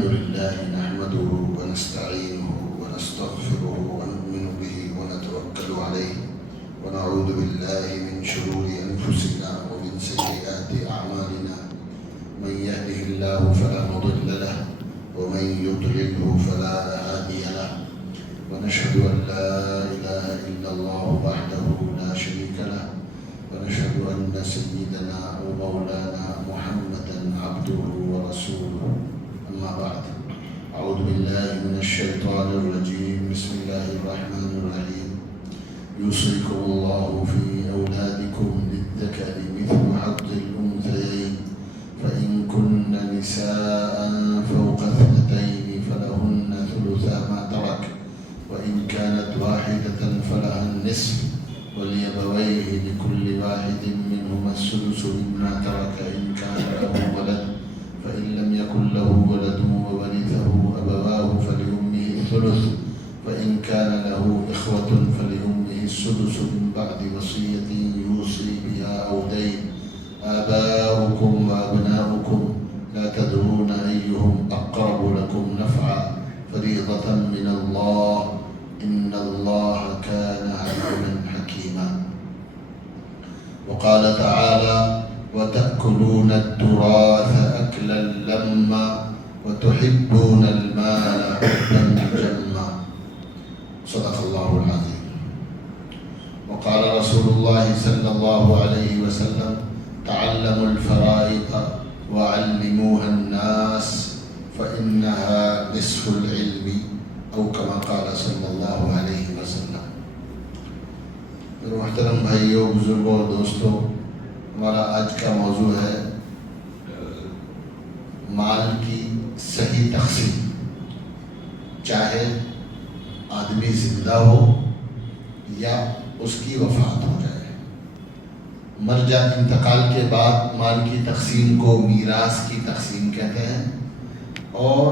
الحمد لله نحمده ونستعينه ونستغفره ونؤمن به ونتوكل عليه ونعوذ بالله من شرور أنفسنا ومن سيئات أعمالنا من يهده الله فلا مضل له ومن يضلله فلا هادي له ونشهد أن لا إله إلا الله وحده لا شريك له ونشهد أن سيدنا ومولانا محمدا عبده ورسوله أما بعد أعوذ بالله من الشيطان الرجيم بسم الله الرحمن الرحيم يوصيكم الله في أولادكم للذكر مثل حظ الأنثيين فإن كن نساء فوق اثنتين فلهن ثلثا ما ترك وإن كانت واحدة فلها النصف ولأبويه لكل واحد منهما السدس مما ترك إن كان له ولد فإن لم يكن له ولد وورثه أبواه فلأمه الثلث فإن كان له إخوة فلأمه السدس من بعد وصية يوصي بها أو دين آباؤكم وأبناؤكم لا تدرون أيهم أقرب لكم نفعا فريضة من الله إن الله كان عليما حكيما وقال تعالى وتأكلون التراث أكلا لما وتحبون المال حبا جما صدق الله العظيم وقال رسول الله صلى الله عليه وسلم تعلموا الفرائض وعلموها الناس فإنها نصف العلم او کما قال صلی اللہ علیہ وسلم۔ میرے محترم بھائیوں، بزرگوں اور دوستوں، ہمارا آج کا موضوع ہے مال کی صحیح تقسیم۔ چاہے آدمی زندہ ہو یا اس کی وفات ہو جائے، مر جانے انتقال کے بعد مال کی تقسیم کو میراث کی تقسیم کہتے ہیں، اور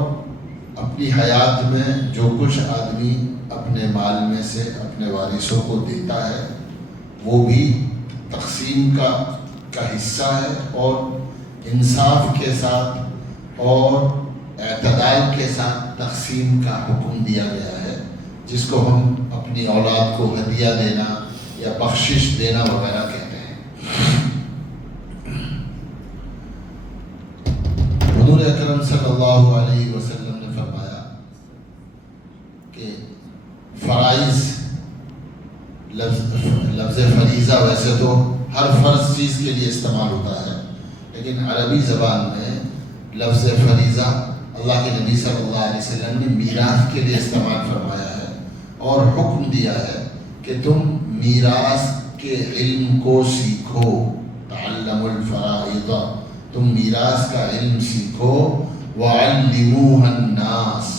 اپنی حیات میں جو کچھ آدمی اپنے مال میں سے اپنے وارثوں کو دیتا ہے وہ بھی تقسیم کا حصہ ہے، اور انصاف کے ساتھ اور اعتدال کے ساتھ تقسیم کا حکم دیا گیا ہے، جس کو ہم اپنی اولاد کو ہدیہ دینا یا بخشش دینا وغیرہ کہتے ہیں۔ حضور اکرم صلی اللہ علیہ وسلم فرائض لفظ فریضہ ویسے تو ہر فرض چیز کے لیے استعمال ہوتا ہے، لیکن عربی زبان میں لفظ فریضہ اللہ کے نبی صلی اللہ علیہ وسلم نے میراث کے لیے استعمال فرمایا ہے، اور حکم دیا ہے کہ تم میراث کے علم کو سیکھو۔ تعلموا الفرائض، تم میراث کا علم سیکھو، وعلموها الناس،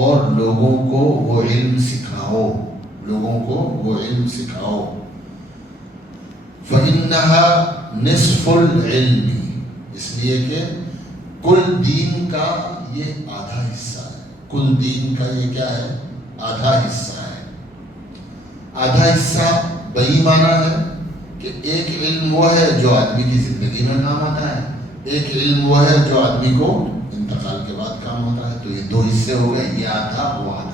اور لوگوں کو وہ علم سکھاؤ، لوگوں کو وہ علم سکھاؤ۔ فَإِنَّهَا نِصْفُ الْعِلْمِ، اس لیے کہ کل دین کا یہ آدھا حصہ ہے، کل دین کا یہ کیا ہے؟ آدھا حصہ ہے۔ آدھا حصہ بئی معنی ہے کہ ایک علم وہ ہے جو آدمی کی زندگی میں کام آتا ہے، ایک علم وہ ہے جو آدمی کو انتقال کے بعد کام ہوتا ہے۔ تو یہ دو حصے ہو گئے، یہ آدھا وہ آدھا۔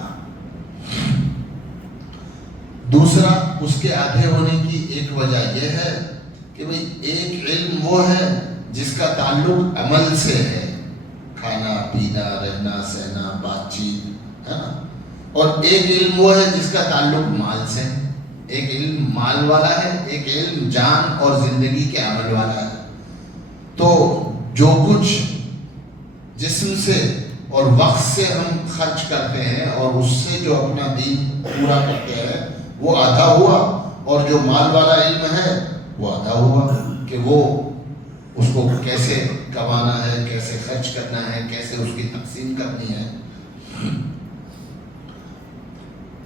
دوسرا، اس کے آدھے ہونے کی ایک وجہ یہ ہے کہ بھئی ایک علم وہ ہے جس کا تعلق عمل سے ہے، کھانا پینا رہنا سہنا بات چیت ہے نا، اور ایک علم وہ ہے جس کا تعلق مال سے ہے۔ ایک علم مال والا ہے، ایک علم جان اور زندگی کے عمل والا ہے۔ تو جو کچھ جسم سے اور وقت سے ہم خرچ کرتے ہیں اور اس سے جو اپنا دین پورا کرتے ہیں وہ آدھا ہوا، اور جو مال والا علم ہے وہ آدھا ہوا کہ وہ اس کو کیسے کمانا ہے، کیسے خرچ کرنا ہے، کیسے اس کی تقسیم کرنی ہے۔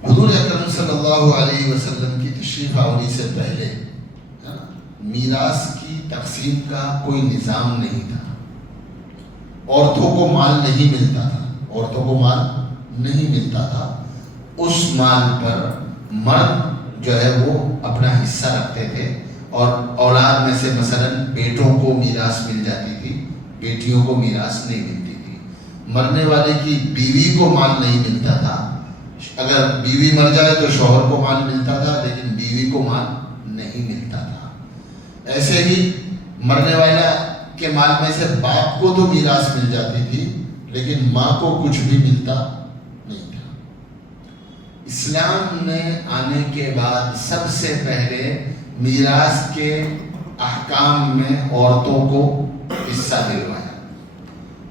حضور اکرم صلی اللہ علیہ وسلم کی تشریف آوری سے پہلے میراث کی تقسیم کا کوئی نظام نہیں تھا، عورتوں کو مال نہیں ملتا تھا، عورتوں کو مال نہیں ملتا تھا۔ اس مال پر مرد جو ہے وہ اپنا حصہ رکھتے تھے، اور اولاد میں سے مثلا بیٹوں کو میراث مل جاتی تھی، بیٹیوں کو میراث نہیں ملتی تھی۔ مرنے والے کی بیوی کو مال نہیں ملتا تھا. اگر بیوی مر جائے تو شوہر کو مال ملتا تھا، لیکن بیوی کو مال نہیں ملتا تھا. ایسے ہی مرنے والا کے مال میں سے باپ کو تو میراث مل جاتی تھی، لیکن ماں کو کچھ بھی ملتا نہیں تھا. اسلام میں آنے کے بعد سب سے پہلے میراث کے احکام میں عورتوں کو حصہ دلوایا.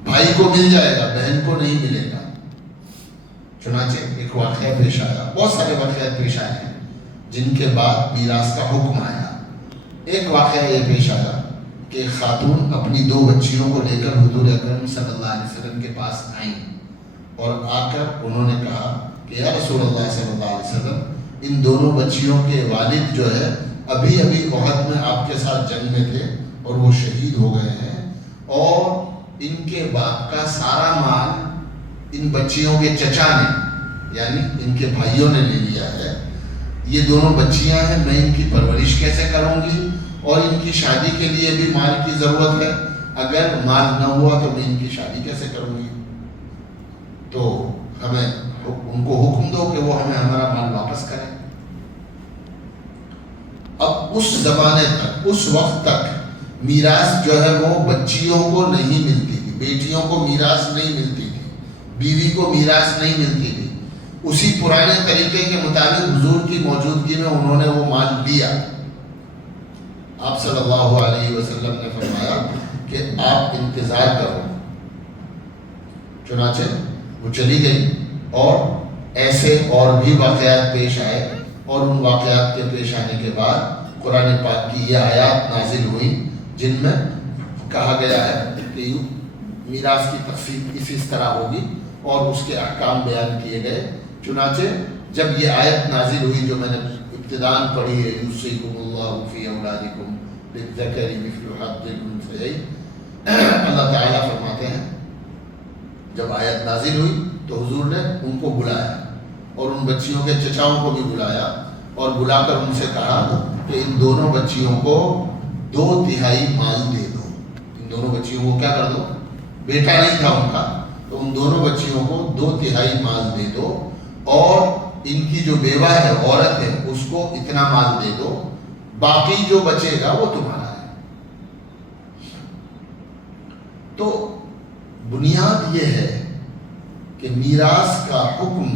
بھائی کو مل جائے گا، بہن کو نہیں ملے گا. چنانچہ ایک واقعہ پیش آیا، بہت سارے واقعات پیش آئے ہیں جن کے بعد میراث کا حکم آیا. ایک واقعہ یہ پیش آیا کہ خاتون اپنی 2 بچیوں کو لے کر حضور اکرم صلی اللہ علیہ وسلم کے پاس آئیں اور آ کر انہوں نے کہا کہ یا رسول اللہ صلی اللہ علیہ وسلم، ان دونوں بچیوں کے والد جو ہے ابھی احد میں آپ کے ساتھ جنگ میں تھے اور وہ شہید ہو گئے ہیں، اور ان کے باپ کا سارا مال ان بچیوں کے چچا نے یعنی ان کے بھائیوں نے لے لیا ہے. یہ دونوں بچیاں ہیں، میں ان کی پرورش کیسے کروں گی، اور ان کی شادی کے لیے بھی مال کی ضرورت ہے. اگر مال نہ ہوا تو میں ان کی شادی کیسے کروں گی؟ تو ہمیں ان کو حکم دو کہ وہ ہمیں ہمارا مال واپس کریں. اب اس زمانے تک، اس وقت تک میراث جو ہے وہ بچیوں کو نہیں ملتی تھی، بیٹیوں کو میراث نہیں ملتی تھی، بیوی کو میراث نہیں ملتی تھی. اسی پرانے طریقے کے مطابق حضور کی موجودگی میں انہوں نے وہ مال دیا. آپ صلی اللہ علیہ وسلم نے فرمایا کہ آپ انتظار کرو. چنانچہ وہ چلی گئی اور ایسے اور بھی واقعات پیش آئے، اور ان واقعات کے پیش آنے کے بعد قرآن پاک کی یہ آیات نازل ہوئی جن میں کہا گیا ہے کہ میراث کی تقسیم اس طرح ہوگی اور اس کے احکام بیان کیے گئے. چنانچہ جب یہ آیت نازل ہوئی جو میں نے ابتداءً پڑھی ہے، یوصیکم اللہ فی اولادکم للذکر مثل حظ الانثیین، اللہ تعالیٰ فرماتے ہیں جب آیت نازل ہوئی تو حضور نے ان کو بلایا اور ان بچیوں کے چچاؤں کو بھی بلایا اور بلا کر ان سے کہا کہ ان دونوں بچیوں کو 2/3 مال دے دو. ان دونوں بچیوں کو کیا کر دو؟ بیٹا نہیں تھا ان کا، تو ان دونوں بچیوں کو 2/3 مال دے دو، اور ان کی جو بیوہ ہے، عورت ہے، اس کو اتنا مال دے دو، باقی جو بچے گا وہ تمہارا ہے. تو بنیاد یہ ہے کہ میراث کا حکم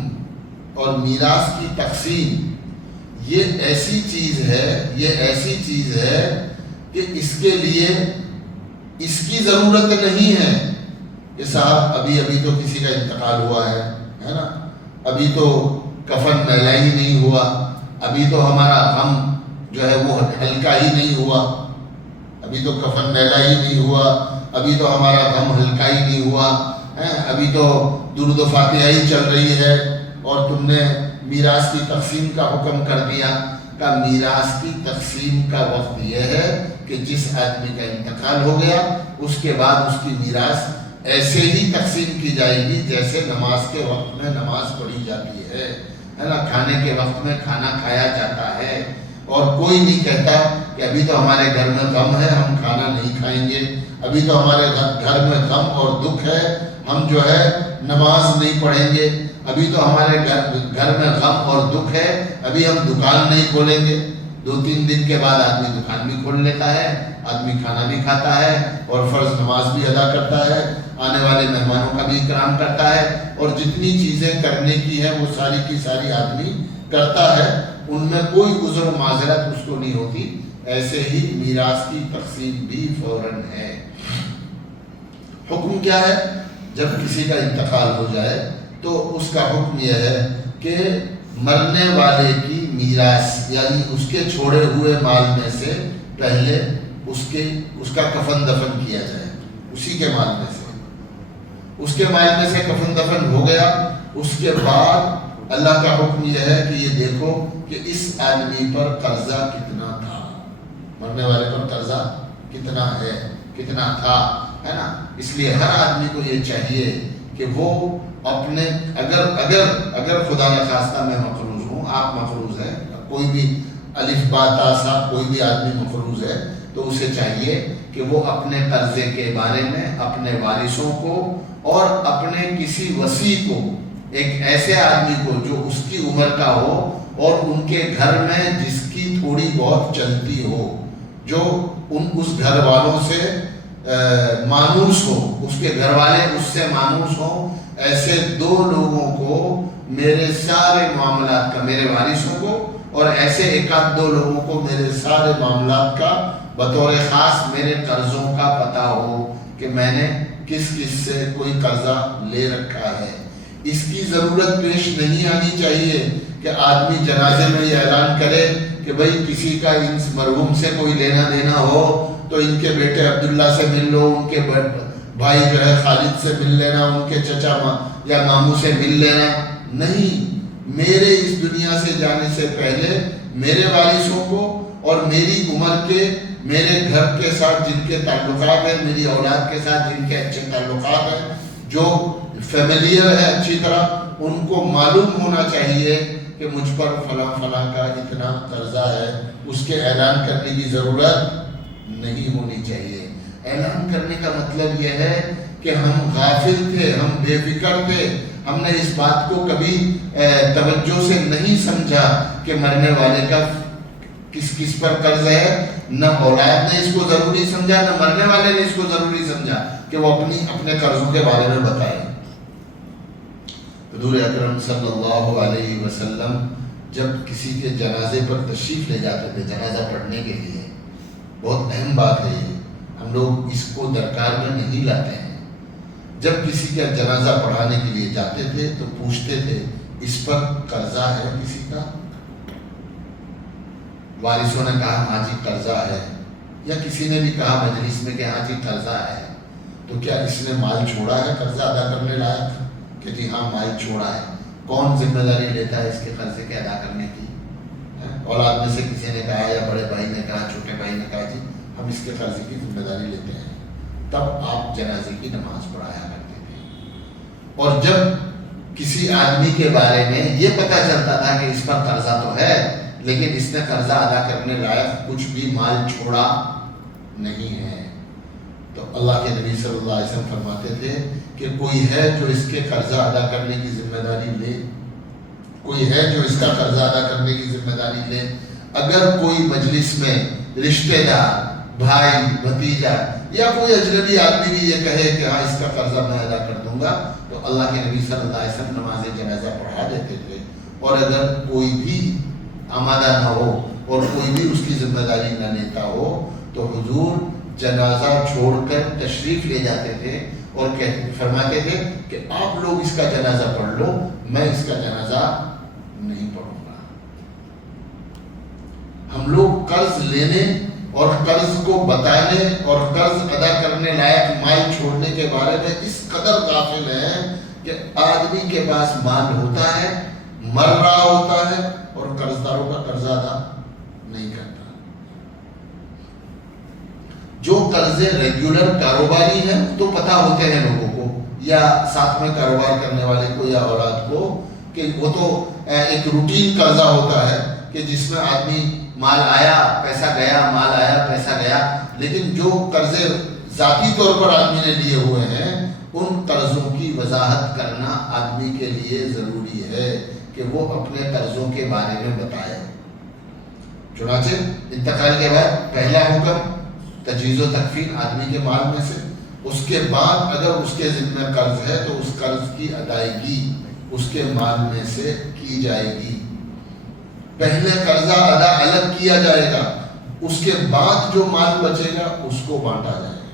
اور میراث کی تقسیم یہ ایسی چیز ہے کہ اس کے لیے اس کی ضرورت نہیں ہے کہ صاحب ابھی تو کسی کا انتقال ہوا ہے نا، ابھی تو کفن میلا ہی نہیں ہوا، ابھی تو ہمارا غم جو ہے وہ ہلکا ہی نہیں ہوا، ابھی تو کفن میلا ہی نہیں ہوا، ابھی تو ہمارا غم ہلکا ہی نہیں ہوا، ابھی تو درود و فاتحہ ہی چل رہی ہے اور تم نے میراث کی تقسیم کا حکم کر دیا. کا میراث کی تقسیم کا وقت یہ ہے کہ جس آدمی کا انتقال ہو گیا اس کے بعد اس کی میراث ایسے ہی تقسیم کی جائے گی جیسے نماز کے وقت میں نماز پڑھی جاتی ہے نا، کھانے کے وقت میں کھانا کھایا جاتا ہے، اور کوئی نہیں کہتا کہ ابھی تو ہمارے گھر میں غم ہے ہم کھانا نہیں کھائیں گے، ابھی تو ہمارے گھر میں غم اور دکھ ہے ہم جو ہے نماز نہیں پڑھیں گے، ابھی تو ہمارے گھر میں غم اور دکھ ہے ابھی ہم دکان نہیں کھولیں گے. 2-3 دن کے بعد آدمی دکان بھی کھول لیتا ہے، آدمی کھانا بھی کھاتا ہے اور فرض نماز بھی ادا کرتا ہے، آنے والے مہمانوں کا بھی اکرام کرتا ہے، اور جتنی چیزیں کرنے کی ہے وہ ساری کی ساری آدمی کرتا ہے، ان میں کوئی عذر و معذرت اس کو نہیں ہوتی. ایسے ہی میراث کی تقسیم بھی فوراً ہے. حکم کیا ہے؟ جب کسی کا انتقال ہو جائے تو اس کا حکم یہ ہے کہ مرنے والے کی میراث یعنی اس کے چھوڑے ہوئے مال میں سے پہلے اس کا کفن دفن کیا جائے، اسی کے مال میں سے، اس کے مال میں سے کفن دفن ہو گیا. اس کے بعد اللہ کا حکم یہ ہے کہ یہ دیکھو کہ اس آدمی پر قرضہ کتنا تھا، مرنے والے پر قرضہ کتنا ہے، کتنا تھا، ہے نا. اس لیے ہر آدمی کو یہ چاہیے کہ وہ اپنے اگر خدا نخواستہ میں مقروض ہوں، آپ مقروض ہیں، کوئی بھی الف با تا سا کوئی بھی آدمی مقروض ہے تو اسے چاہیے کہ وہ اپنے قرضے کے بارے میں اپنے وارثوں کو اور اپنے کسی وصی کو، ایک ایسے آدمی کو جو اس کی عمر کا ہو اور ان کے گھر میں جس کی تھوڑی بہت چلتی ہو، جو اس گھر والوں سے مانوس ہو، اس کے گھر والے اس سے مانوس ہوں، ایسے 2 لوگوں کو میرے سارے معاملات کا، میرے وارثوں کو اور ایسے 1-2 لوگوں کو میرے سارے معاملات کا بطور خاص میرے قرضوں کا پتہ ہو کہ میں نے کس کس سے کوئی قرضہ لے رکھا ہے۔ اس کی ضرورت پیش نہیں آنی چاہیے کہ آدمی جنازے میں یہ اعلان کرے کہ بھئی کسی کا ان مرحوم سے کوئی لینا دینا ہو تو ان کے بیٹے عبداللہ سے مل لو، ان کے بھائی جو ہے خالد سے مل لینا، ان کے چچا یا ماموں سے مل لینا۔ نہیں، میرے اس دنیا سے جانے سے پہلے میرے وارثوں کو اور میری عمر کے، میرے گھر کے ساتھ جن کے تعلقات ہیں، میری اولاد کے ساتھ جن کے اچھے تعلقات ہیں، جو فیملیئر ہے اچھی طرح، ان کو معلوم ہونا چاہیے کہ مجھ پر فلاں فلاں کا اتنا قرضہ ہے۔ اس کے اعلان کرنے کی ضرورت نہیں ہونی چاہیے۔ اعلان کرنے کا مطلب یہ ہے کہ ہم غافل تھے، ہم بے فکر تھے، ہم نے اس بات کو کبھی توجہ سے نہیں سمجھا کہ مرنے والے کا کس کس پر قرض ہے۔ نہ اولاد نے اس کو ضروری سمجھا، نہ مرنے والے نے اس کو ضروری سمجھا کہ وہ اپنے قرضوں کے بارے میں بتائے۔ حضور اکرم صلی اللہ علیہ وسلم جب کسی کے جنازے پر تشریف لے جاتے تھے جنازہ پڑھنے کے لیے، بہت اہم بات ہے یہ، ہم لوگ اس کو درکار میں نہیں لاتے ہیں۔ جب کسی کا جنازہ پڑھانے کے لیے جاتے تھے تو پوچھتے تھے اس پر قرضہ ہے کسی کا؟ وارثوں نے کہا ہاں جی قرضہ ہے، یا کسی نے بھی کہا مجلس میں کہ ہاں جی قرضہ ہے، تو کیا اس نے مال چھوڑا ہے قرضہ ادا کرنے لائق؟ کہ جی ہاں مال چھوڑا ہے۔ کون ذمہ داری لیتا ہے اس کے قرضے کے ادا کرنے کی؟ اولاد میں سے کسی نے کہا یا بڑے بھائی نے کہا، چھوٹے بھائی نے کہا جی ہم اس کے قرضے کی ذمہ داری لیتے ہیں۔ تب آپ جنازے کی نماز پڑھایا کرتے تھے۔ اور جب کسی آدمی کے بارے میں یہ پتہ چلتا تھا کہ اس پر قرضہ تو ہے لیکن اس نے قرضہ ادا کرنے لائق کچھ بھی مال چھوڑا نہیں ہے، تو اللہ کے نبی صلی اللہ علیہ وسلم فرماتے تھے کہ کوئی ہے جو اس کے قرضہ ادا کرنے کی ذمہ داری لے، کوئی ہے جو اس کا قرضہ ادا کرنے کی ذمہ داری لے۔ اگر کوئی مجلس میں رشتہ دار، بھائی، بھتیجا یا کوئی اجنبی آدمی بھی یہ کہے کہ ہاں اس کا قرضہ میں ادا کر دوں گا، تو اللہ کے نبی صلی اللہ علیہ وسلم نماز جنازہ پڑھا دیتے تھے۔ اور اگر کوئی بھی آمادہ نہ ہو اور کوئی بھی اس کی ذمہ داری نہ لیتا ہو تو حضور جنازہ چھوڑ کر تشریف لے جاتے تھے اور فرماتے تھے کہ آپ لوگ اس کا جنازہ پڑھ لو، میں اس کا جنازہ نہیں پڑھوں گا۔ ہم لوگ قرض لینے اور قرض کو بتانے اور قرض ادا کرنے لائق مال چھوڑنے کے بارے میں اس قدر غافل ہیں کہ آدمی کے پاس مال ہوتا ہے، مر رہا ہوتا ہے اور قرض داروں کا قرضہ ادا نہیں کرتا۔ جو قرضے ریگولر کاروباری ہیں تو پتہ ہوتے ہیں لوگوں کو یا ساتھ میں کاروبار کرنے والے کو یا اولاد کو کہ وہ تو ایک روٹین قرضہ ہوتا ہے کہ جس میں آدمی مال آیا پیسہ گیا، مال آیا پیسہ گیا۔ لیکن جو قرضے ذاتی طور پر آدمی نے لیے ہوئے ہیں ان قرضوں کی وضاحت کرنا آدمی کے لیے ضروری ہے کہ وہ اپنے قرضوں کے بارے میں بتائے۔ چنانچہ انتقال کے بعد پہلا حکم تجویز و تکفین آدمی کے مال میں سے، اس کے بعد اگر اس کے ذمہ قرض ہے تو اس قرض کی ادائیگی اس کے مال میں سے کی جائے گی۔ پہلے قرضہ ادا الگ کیا جائے گا، اس کے بعد جو مال بچے گا اس کو بانٹا جائے گا۔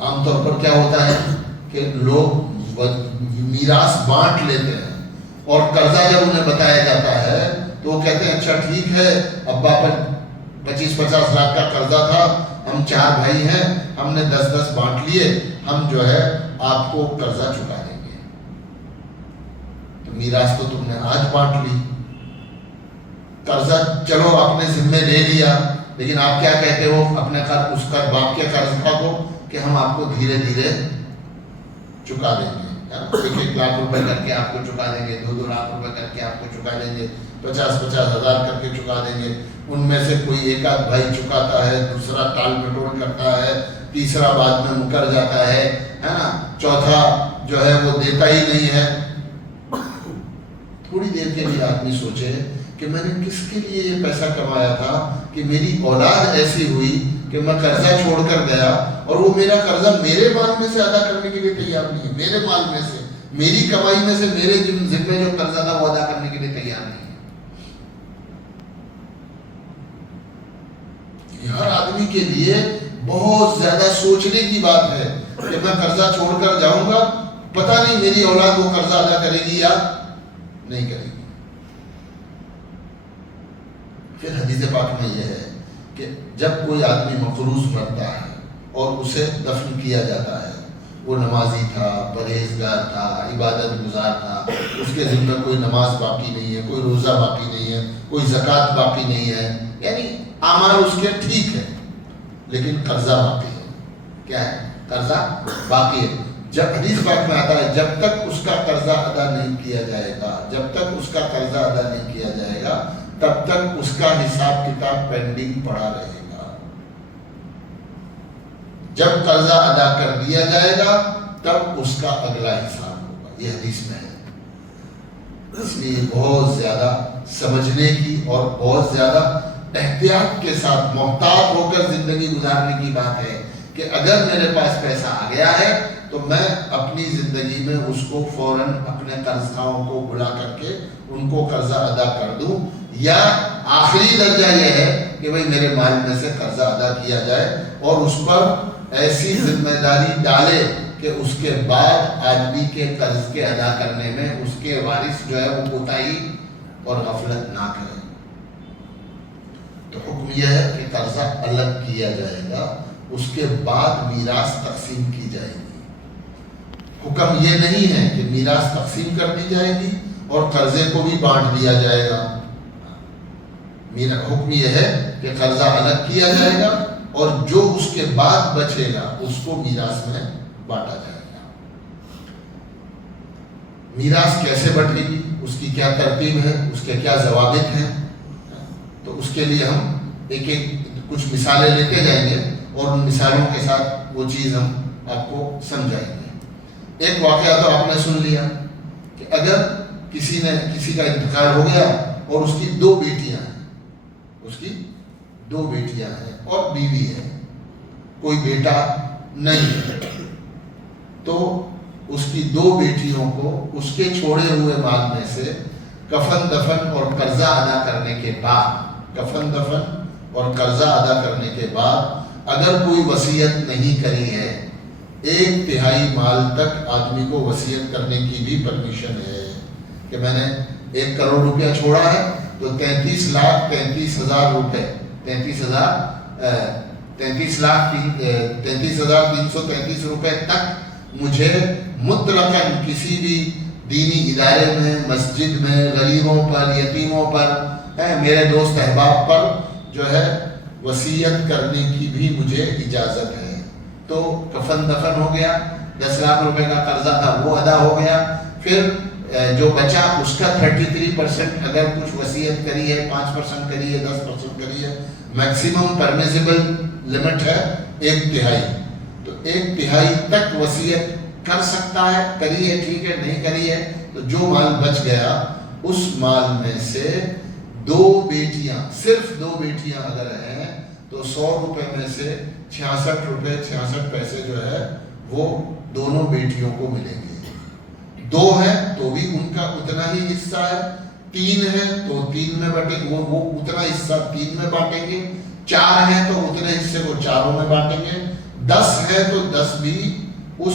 عام طور پر کیا ہوتا ہے کہ لوگ میراث بانٹ لیتے ہیں اور قرضہ جب انہیں بتایا جاتا ہے تو وہ کہتے ہیں اچھا ٹھیک ہے، ابا پر 25-50 لاکھ کا قرضہ تھا، ہم 4 بھائی ہیں، ہم نے 10-10 بانٹ لیے، ہم جو ہے آپ کو قرضہ چکا دیں گے۔ تو میراث تو تم نے آج بانٹ لی، قرضہ چلو آپ نے ذمہ لے لیا، لیکن آپ کیا کہتے ہو اپنے اس کا باپ کے قرض کو کہ ہم آپ کو دھیرے دھیرے چکا دیں گے، 1-1 لاکھ روپے کر کے آپ کو چکا دیں گے، 2-2 لاکھ روپے کر کے آپ کو چکا دیں گے۔ 50,000 کر کے چکا دیں گے. ان میں سے کوئی ایک آدھ بھائی چکاتا ہے, دوسرا ٹال مٹول کرتا ہے, تیسرا بعد میں مکر جاتا ہے نا, چوتھا جو ہے وہ دیتا ہی نہیں ہے. تھوڑی دیر کے لیے آدمی سوچے کہ میں نے کس کے لیے یہ پیسہ کمایا تھا کہ میری اولاد ایسی ہوئی کہ میں قرضہ چھوڑ کر گیا اور وہ میرا قرضہ میرے مال میں سے ادا کرنے کے لیے تیار نہیں ہے, میرے مال میں سے, میری کمائی میں سے میرے ذمے جو قرضہ تھا وہ ادا کرنے کے لیے تیار نہیں ہے. ہر آدمی کے لیے بہت زیادہ سوچنے کی بات ہے کہ میں قرضہ چھوڑ کر جاؤں گا, پتہ نہیں میری اولاد وہ قرضہ ادا کرے گی یا نہیں کرے گی. پھر حدیث پاک میں یہ ہے کہ جب کوئی آدمی مقروض مرتا ہے اور اسے دفن کیا جاتا ہے, وہ نمازی تھا, پرہیزگار تھا, عبادت گزار تھا, اس کے ذمہ کوئی نماز باقی نہیں ہے, کوئی روزہ باقی نہیں ہے, کوئی زکوٰۃ باقی نہیں ہے, یعنی اعمال اس کے ٹھیک ہے, لیکن قرضہ باقی ہے. کیا ہے؟ قرضہ باقی ہے. جب حدیث پاک میں آتا ہے جب تک اس کا قرضہ ادا نہیں کیا جائے گا, جب تک اس کا قرضہ ادا نہیں کیا جائے گا تب تک اس کا حساب کتاب پینڈنگ پڑا رہے گا. جب قرضہ ادا کر دیا جائے گا تب اس کا اگلا حساب ہوگا. یہ حدیث میں ہے. اس لیے بہت زیادہ سمجھنے کی اور بہت زیادہ احتیاط کے ساتھ محتاط ہو کر زندگی گزارنے کی بات ہے کہ اگر میرے پاس پیسہ آ گیا ہے تو میں اپنی زندگی میں اس کو فوراً اپنے قرض خواہوں کو بلا کر کے ان کو قرضہ ادا کر دوں, یا آخری درجہ یہ ہے کہ بھائی میرے مال میں سے قرضہ ادا کیا جائے اور اس پر ایسی ذمہ داری ڈالے کہ اس کے بعد آدمی کے قرض کے ادا کرنے میں اس کے وارث جو ہے وہ کوتاہی اور غفلت نہ کرے. تو حکم یہ ہے کہ قرضہ الگ کیا جائے گا, اس کے بعد میراث تقسیم کی جائے گی. حکم یہ نہیں ہے کہ میراث تقسیم کر دی جائے گی اور قرضے کو بھی بانٹ دیا جائے گا. حکم یہ ہے کہ قرضہ الگ کیا جائے گا اور جو اس کے بعد بچے گا اس کو میراث میں بانٹا جائے گا. میراث کیسے بٹے گی, اس کی کیا ترتیب ہے, اس کے کیا ضوابط ہیں, تو اس کے لیے ہم ایک کچھ مثالیں لیتے جائیں گے اور ان مثالوں کے ساتھ وہ چیز ہم آپ کو سمجھائیں گے. ایک واقعہ تو آپ نے سن لیا کہ اگر کسی کا انتقال ہو گیا اور اس کی 2 بیٹیاں ہیں, اس کی 2 بیٹیاں ہیں اور بیوی ہے, کوئی بیٹا نہیں ہے, تو اس کی 2 بیٹیوں کو اس کے چھوڑے ہوئے مال میں سے کفن دفن اور قرضہ ادا کرنے کے بعد, کفن دفن اور قرضہ ادا کرنے کے بعد اگر کوئی وصیت نہیں کری ہے, 1/3 مال تک آدمی کو وصیت کرنے کی بھی پرمیشن ہے کہ میں نے 1 کروڑ روپیہ چھوڑا ہے تو 33,33,000 روپے, 33,333 روپے تک مجھے مطلقاً کسی بھی دینی ادارے میں, مسجد میں, غریبوں پر, یتیموں پر, میرے دوست احباب پر جو ہے وصیت کرنے کی بھی مجھے اجازت ہے. تو کفن دفن ہو گیا, 10 لاکھ روپے کا قرضہ تھا وہ ادا ہو گیا. پھر جو بچا اس کا 33% اگر کچھ وصیت کری ہے, 5% کری ہے, 10% کری ہے, میکسیمم پرمیسیبل لمٹ ہے 1/3, تو 1/3 تک وصیت کر سکتا ہے. کری ہے ٹھیک ہے, نہیں کری ہے تو جو مال بچ گیا اس مال میں سے 2 بیٹیاں, صرف 2 بیٹیاں اگر ہیں تو 100 روپے میں سے 66 روپے 66 پیسے جو ہے وہ دونوں بیٹیوں کو ملیں گے. 2 ہیں تو بھی ان کا اتنا ہی حصہ ہے, 3 ہیں تو 3 میں بانٹیں, وہ اتنا حصہ 3 میں بانٹیں گے, 4 ہیں تو اتنے حصے کو 4 میں بانٹیں گے, 10 ہیں تو 10 بھی اس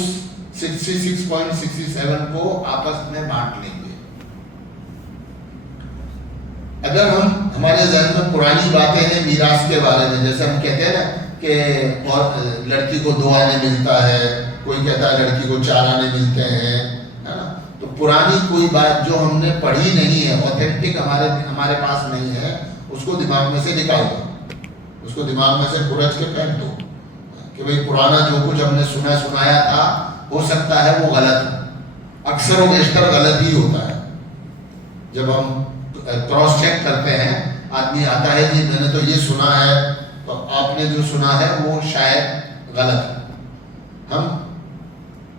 66.67 کو آپس میں بانٹ لیں گے. اگر ہمارے ذہن میں پرانی باتیں ہیں میراث کے بارے میں, جیسے ہم کہتے ہیں نا کہ لڑکی کو 2 آنے ملتا ہے, کوئی کہتا ہے لڑکی کو 4 آنے ملتے ہیں, ہے نا, تو پرانی کوئی بات جو ہم نے پڑھی نہیں ہے, اوتھینٹک ہمارے پاس نہیں ہے, اس کو دماغ میں سے نکال دو, اس کو دماغ میں سے کھرچ کے پھینک دو کہ بھئی پرانا جو کچھ ہم نے سنایا تھا ہو سکتا ہے وہ غلط ہے. اکثر و بیشتر غلط ہی ہوتا ہے. جب ہم کراس چیک کرتے ہیں. آدمی آتا ہے جی میں نے تو یہ سنا ہے، تو آپ نے جو سنا ہے وہ شاید غلط ہے. ہم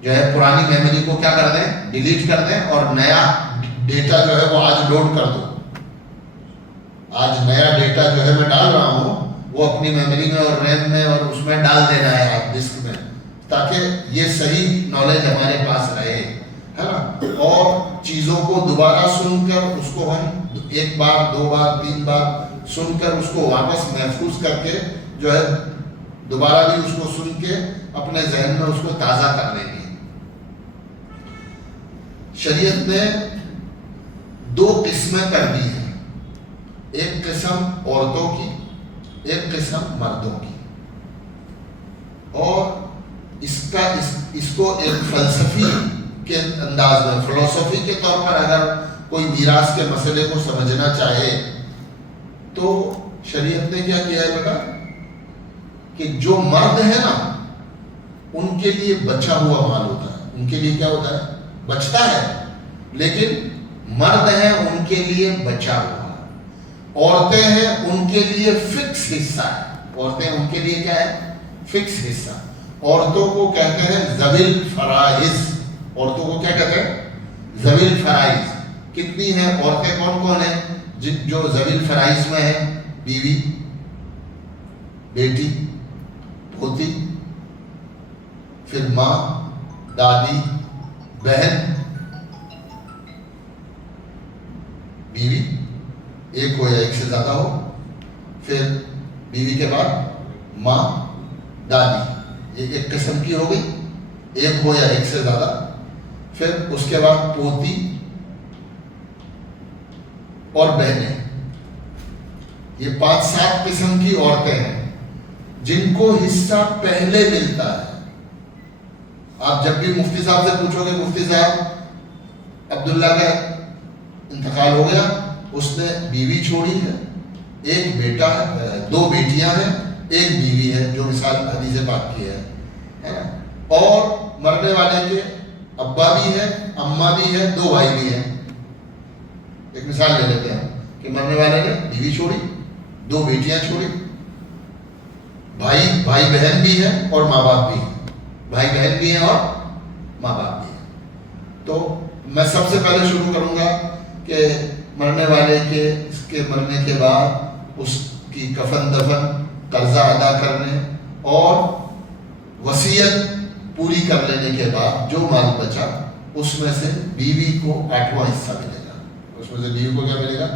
جو ہے پرانی میموری کو کیا کر دیں، ڈیلیٹ کر دیں، اور نیا ڈیٹا جو ہے وہ آج لوڈ کر دو. آج نیا ڈیٹا جو ہے میں ڈال رہا ہوں وہ اپنی میموری میں اور ریم میں اور اس میں ڈال دینا ہے ہارڈ ڈسک میں، تاکہ یہ صحیح نالج ہمارے پاس رہے، ہے نا. اور چیزوں کو دوبارہ سن کر اس کو ہم ایک بار، دو بار، تین بار سن کر اس کو واپس محفوظ کر کے جو ہے دوبارہ بھی اس کو سن کے اپنے ذہن میں اس کو تازہ کر لیں گے. شریعت نے دو قسمیں کر دی ہیں، ایک قسم عورتوں کی، ایک قسم مردوں کی. اور اس کو ایک فلسفی کے انداز میں، فلسفی کے طور پر اگر کوئی میراث کے مسئلے کو سمجھنا چاہے تو شریعت نے کیا کیا ہے بیٹا کہ جو مرد ہے نا ان کے لیے بچا ہوا مال ہوتا ہے، ان کے لیے کیا ہوتا ہے، بچتا ہے، لیکن مرد ہیں ان کے لیے بچا ہوا. عورتیں ہیں ان کے لیے فکس حصہ ہے. عورتیں ان کے لیے کیا ہے، فکس حصہ. عورتوں کو کہتے ہیں ذوی الفرائض. عورتوں کو کیا کہتے ہیں، ذوی الفرائض. کتنی ہیں عورتیں، کون کون ہیں جو ذوی الفرائض میں ہیں؟ بیوی، بیٹی، پوتی، پھر ماں، دادی، بہن. بیوی ایک ہو یا ایک سے زیادہ ہو، پھر بیوی کے بعد ماں، دادی، یہ ایک قسم کی ہو گئی، ایک ہو یا ایک سے زیادہ. پھر اس کے بعد پوتی اور بہنیں. یہ 5-7 قسم کی عورتیں ہیں جن کو حصہ پہلے ملتا ہے. آپ جب بھی مفتی صاحب سے پوچھو گے، مفتی صاحب عبداللہ کا انتقال ہو گیا، اس نے بیوی چھوڑی ہے، ایک بیٹا ہے، 2 بیٹیاں ہیں، ایک بیوی ہے، جو مثال حدیث پاک کی ہے نا. اور مرنے والے کے ابا بھی ہے، اماں بھی ہے، 2 بھائی بھی ہیں. ایک مثال لے لیتے ہیں کہ مرنے والے نے بیوی چھوڑی، 2 بیٹیاں چھوڑی، بھائی بہن بھی ہے اور ماں باپ بھی ہیں، بھائی بہن بھی ہیں اور ماں باپ بھی ہیں. تو میں سب سے پہلے شروع کروں گا کہ مرنے والے کے مرنے کے بعد اس کی کفن دفن، قرضہ ادا کرنے اور وصیت پوری کر لینے کے بعد جو مال بچا اس میں سے بیوی کو 8واں حصہ ملے گا. اس میں سے بیوی کو کیا ملے گا،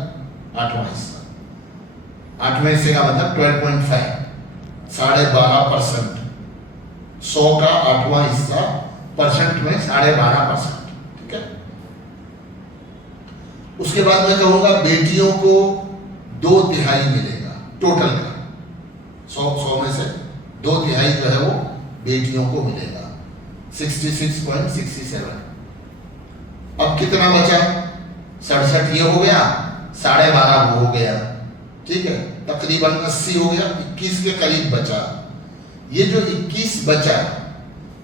8واں حصہ. 8ویں حصے کا مطلب 12.5، 12.5%. 100 کا 8واں حصہ پرسنٹ میں 12.5%. ٹھیک ہے. اس کے بعد میں کہوں گا بیٹیوں کو 2/3 ملے گا ٹوٹل کا. 100 میں سے 2/3 جو ہے وہ بیٹیوں کو ملے گا، 66.67. اب کتنا بچا، 67 یہ ہو گیا، 12.5 وہ ہو گیا. ٹھیک ہے، تقریباً 80 ہو گیا. 21 کے قریب بچا. یہ جو 21 بچا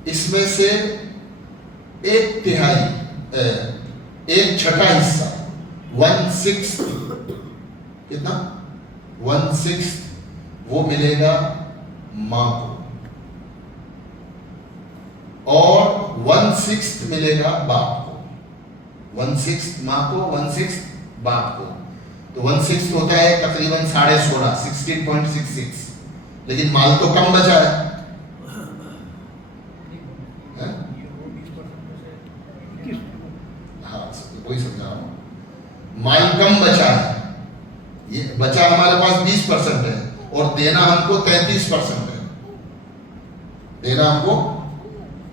اس میں سے 1/3، 1/6 حصہ، 1/6 کتنا، 1/6 وہ ملے گا ماں کو، اور 1/6 ملے گا باپ کو. 1/6 ماں کو، 1/6 باپ کو. تو 1/6 ہوتا ہے تقریباً 16.5، 16.66. لیکن مال تو کم بچا ہے. ہاں وہی سمجھا رہا ہوں، مال کم بچا ہے. یہ بچا ہمارے پاس 20% ہے اور دینا ہم کو 33% ہے. دینا ہم کو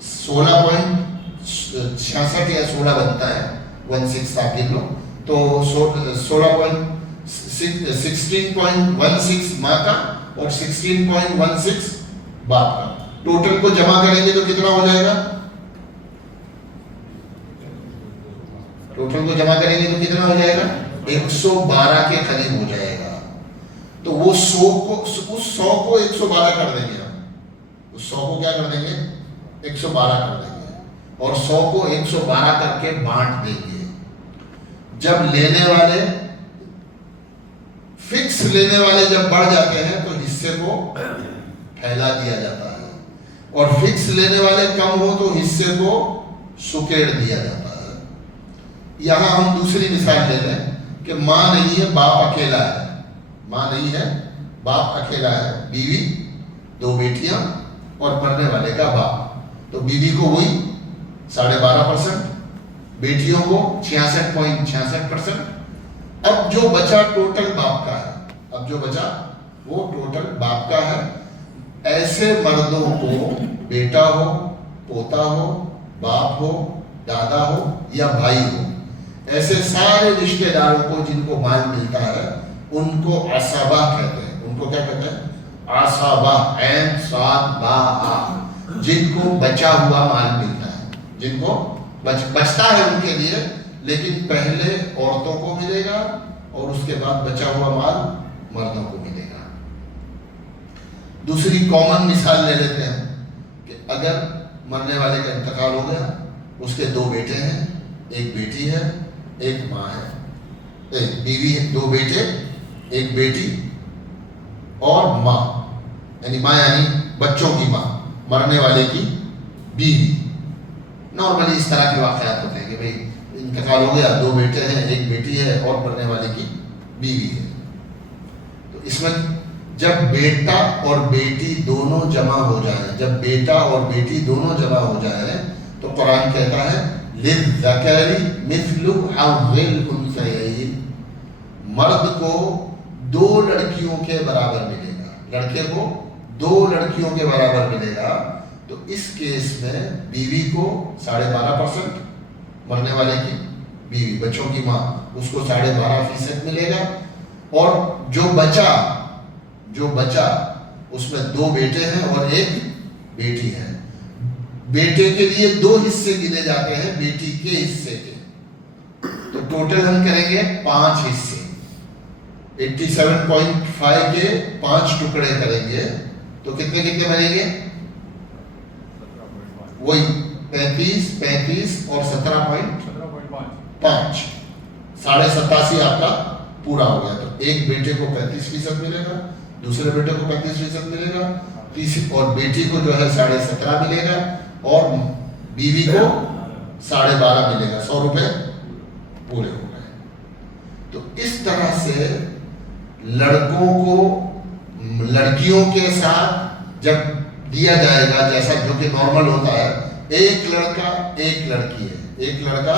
16.66 یا 16 بنتا ہے. 1/6 آپ لکھ لو تو 16.16 ماں کا اور 16.16 باپ کا. ٹوٹل کو جمع کریں گے تو کتنا ہو جائے گا، ٹوٹل کو جمع کریں گے تو کتنا ہو جائے گا، 112 کے قریب ہو جائے گا. تو وہ 100 کو، اس 100 کو 112 کر دیں گے. ہم اس 100 کو کیا کر دیں گے، 112 کر دیں گے، اور 100 کو 112 کر کے بانٹ دیں گے. جب لینے والے فکس لینے والے جب بڑھ جاتے ہیں تو حصے کو پھیلا دیا جاتا ہے، اور فکس لینے والے کم ہو تو حصے کو سکیڑ دیا جاتا ہے۔ یہاں ہم دوسری مثال لے لیں کہ ماں نہیں ہے، باپ اکیلا ہے، ماں نہیں ہے، باپ اکیلا ہے، بیوی، 2 بیٹیاں اور مرنے والے کا باپ، تو بیوی کو وہی 12.5%، بیٹیوں کو 66.66%۔ اب جو بچا ٹوٹل باپ کا ہے، اب جو بچا وہ ٹوٹل باپ کا ہے۔ ایسے مردوں کو بیٹا ہو، پوتا ہو، باپ ہو، دادا ہو یا بھائی ہو، ایسے سارے رشتہ داروں کو جن کو مال ملتا ہے ان کو عصبہ کہتے ہیں۔ ان کو کیا کہتے ہیں؟ عصبہ، عین صاد با آ، جن کو بچا ہوا مال ملتا ہے، جن کو بچتا ہے ان کے لیے، لیکن پہلے عورتوں کو ملے گا اور اس کے بعد بچا ہوا مال مردوں کو ملے گا۔ دوسری کامن مثال لے لیتے ہیں کہ اگر مرنے والے کا انتقال ہو گیا، اس کے 2 بیٹے ہیں، 1 بیٹی ہے، 1 ماں ہے، ایک بیوی ہے، 2 بیٹے، 1 بیٹی اور ماں، یعنی ماں یعنی بچوں کی ماں، مرنے والے کی بیوی۔ نارملی اس طرح کے واقعات ہوتے ہیں کہ بھئی انتقال ہو گیا، 2 بیٹے ہیں، 1 بیٹی ہے اور مرنے والے کی بیوی ہے۔ تو اس میں جب بیٹا اور بیٹی دونوں جمع ہو جائیں، جب بیٹا اور بیٹی دونوں جمع ہو جائیں تو قرآن کہتا ہے للذکر مثل حظ الانثیین، مرد کو 2 لڑکیوں کے برابر ملے گا، لڑکے کو 2 لڑکیوں کے برابر ملے گا۔ تو اس کیس میں بیوی کو 12.5%، مرنے والے کی بیوی، بچوں کی ماں، اس کو 12.5% ملے گا، اور جو بچا اس میں 2 بیٹے ہیں اور 1 بیٹی ہے۔ بیٹے کے لیے 2 حصے گنے جاتے ہیں بیٹی کے حصے کے، تو ٹوٹل ہم کریں گے 5 حصے، 87.5 کے 5 ٹکڑے کریں گے تو کتنے بنیں گے؟ وہی 35 اور 17.5، 87.5 آپ کا پورا ہو گیا۔ تو ایک بیٹے کو 35% ملے گا، دوسرے بیٹے کو 35% ملے گا، تیسری اور بیٹی کو جو ہے 17.5 ملے گا، اور بیوی کو 12.5 ملے گا۔ 100 روپے پورے ہو گئے۔ تو اس طرح سے لڑکوں کو لڑکیوں کے ساتھ جب دیا جائے گا، جیسا جو کہ نارمل ہوتا ہے، 1 لڑکا 1 لڑکی ہے، 1 لڑکا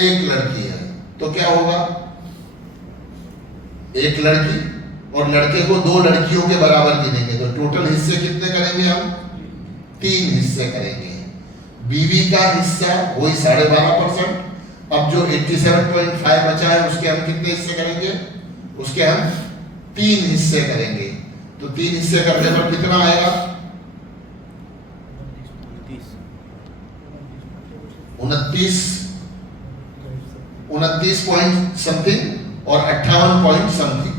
1 لڑکی ہے، تو کیا ہوگا؟ 1 لڑکی اور لڑکے کو 2 لڑکیوں کے برابر گنیں گے، تو ٹوٹل حصے کتنے کریں گے ہم؟ 3 حصے کریں گے۔ بیوی کا حصہ وہی 12.5%۔ اب جو 87.5 بچا ہے اس کے ہم کتنے حصے کریں گے؟ اس کے ہم 3 حصے کریں گے۔ تو 3 حصے کرنے پر کتنا آئے گا؟ 29 پوائنٹ سمتھنگ اور 58 پوائنٹ سمتھنگ۔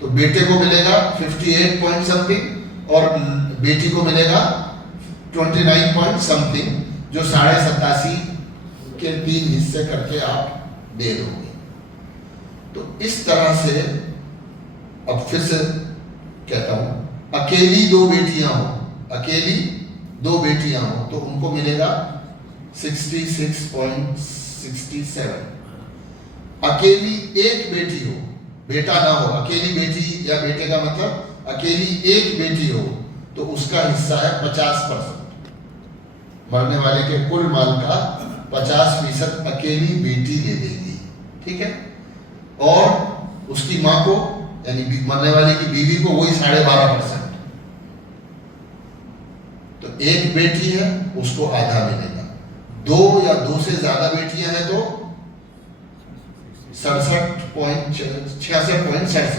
تو بیٹے کو ملے گا 58 پوائنٹ سمتھنگ اور بیٹی کو ملے گا 29 پوائنٹ سمتھنگ، جو 87.5 کے 3 حصے کر کے آپ دے دو گے۔ تو اس طرح سے اب پھر سے کہتا ہوں، اکیلی 2 بیٹیاں ہوں تو ان کو ملے گا 66.67۔ اکیلی 1 بیٹی ہو، بیٹا نہ ہو، اکیلی بیٹی یا بیٹے کا مطلب اکیلی 1 بیٹی ہو تو اس کا حصہ ہے 50%، مرنے والے کے کل مال کا 50% اکیلی بیٹی لے دے گی، ٹھیک ہے؟ اور اس کی ماں کو یعنی مرنے والے کی بیوی کو وہی 12.5%۔ تو 1 بیٹی ہے اس کو آدھا ملے گا، 2 یا 2 سے زیادہ بیٹیاں ہیں تو 66.67۔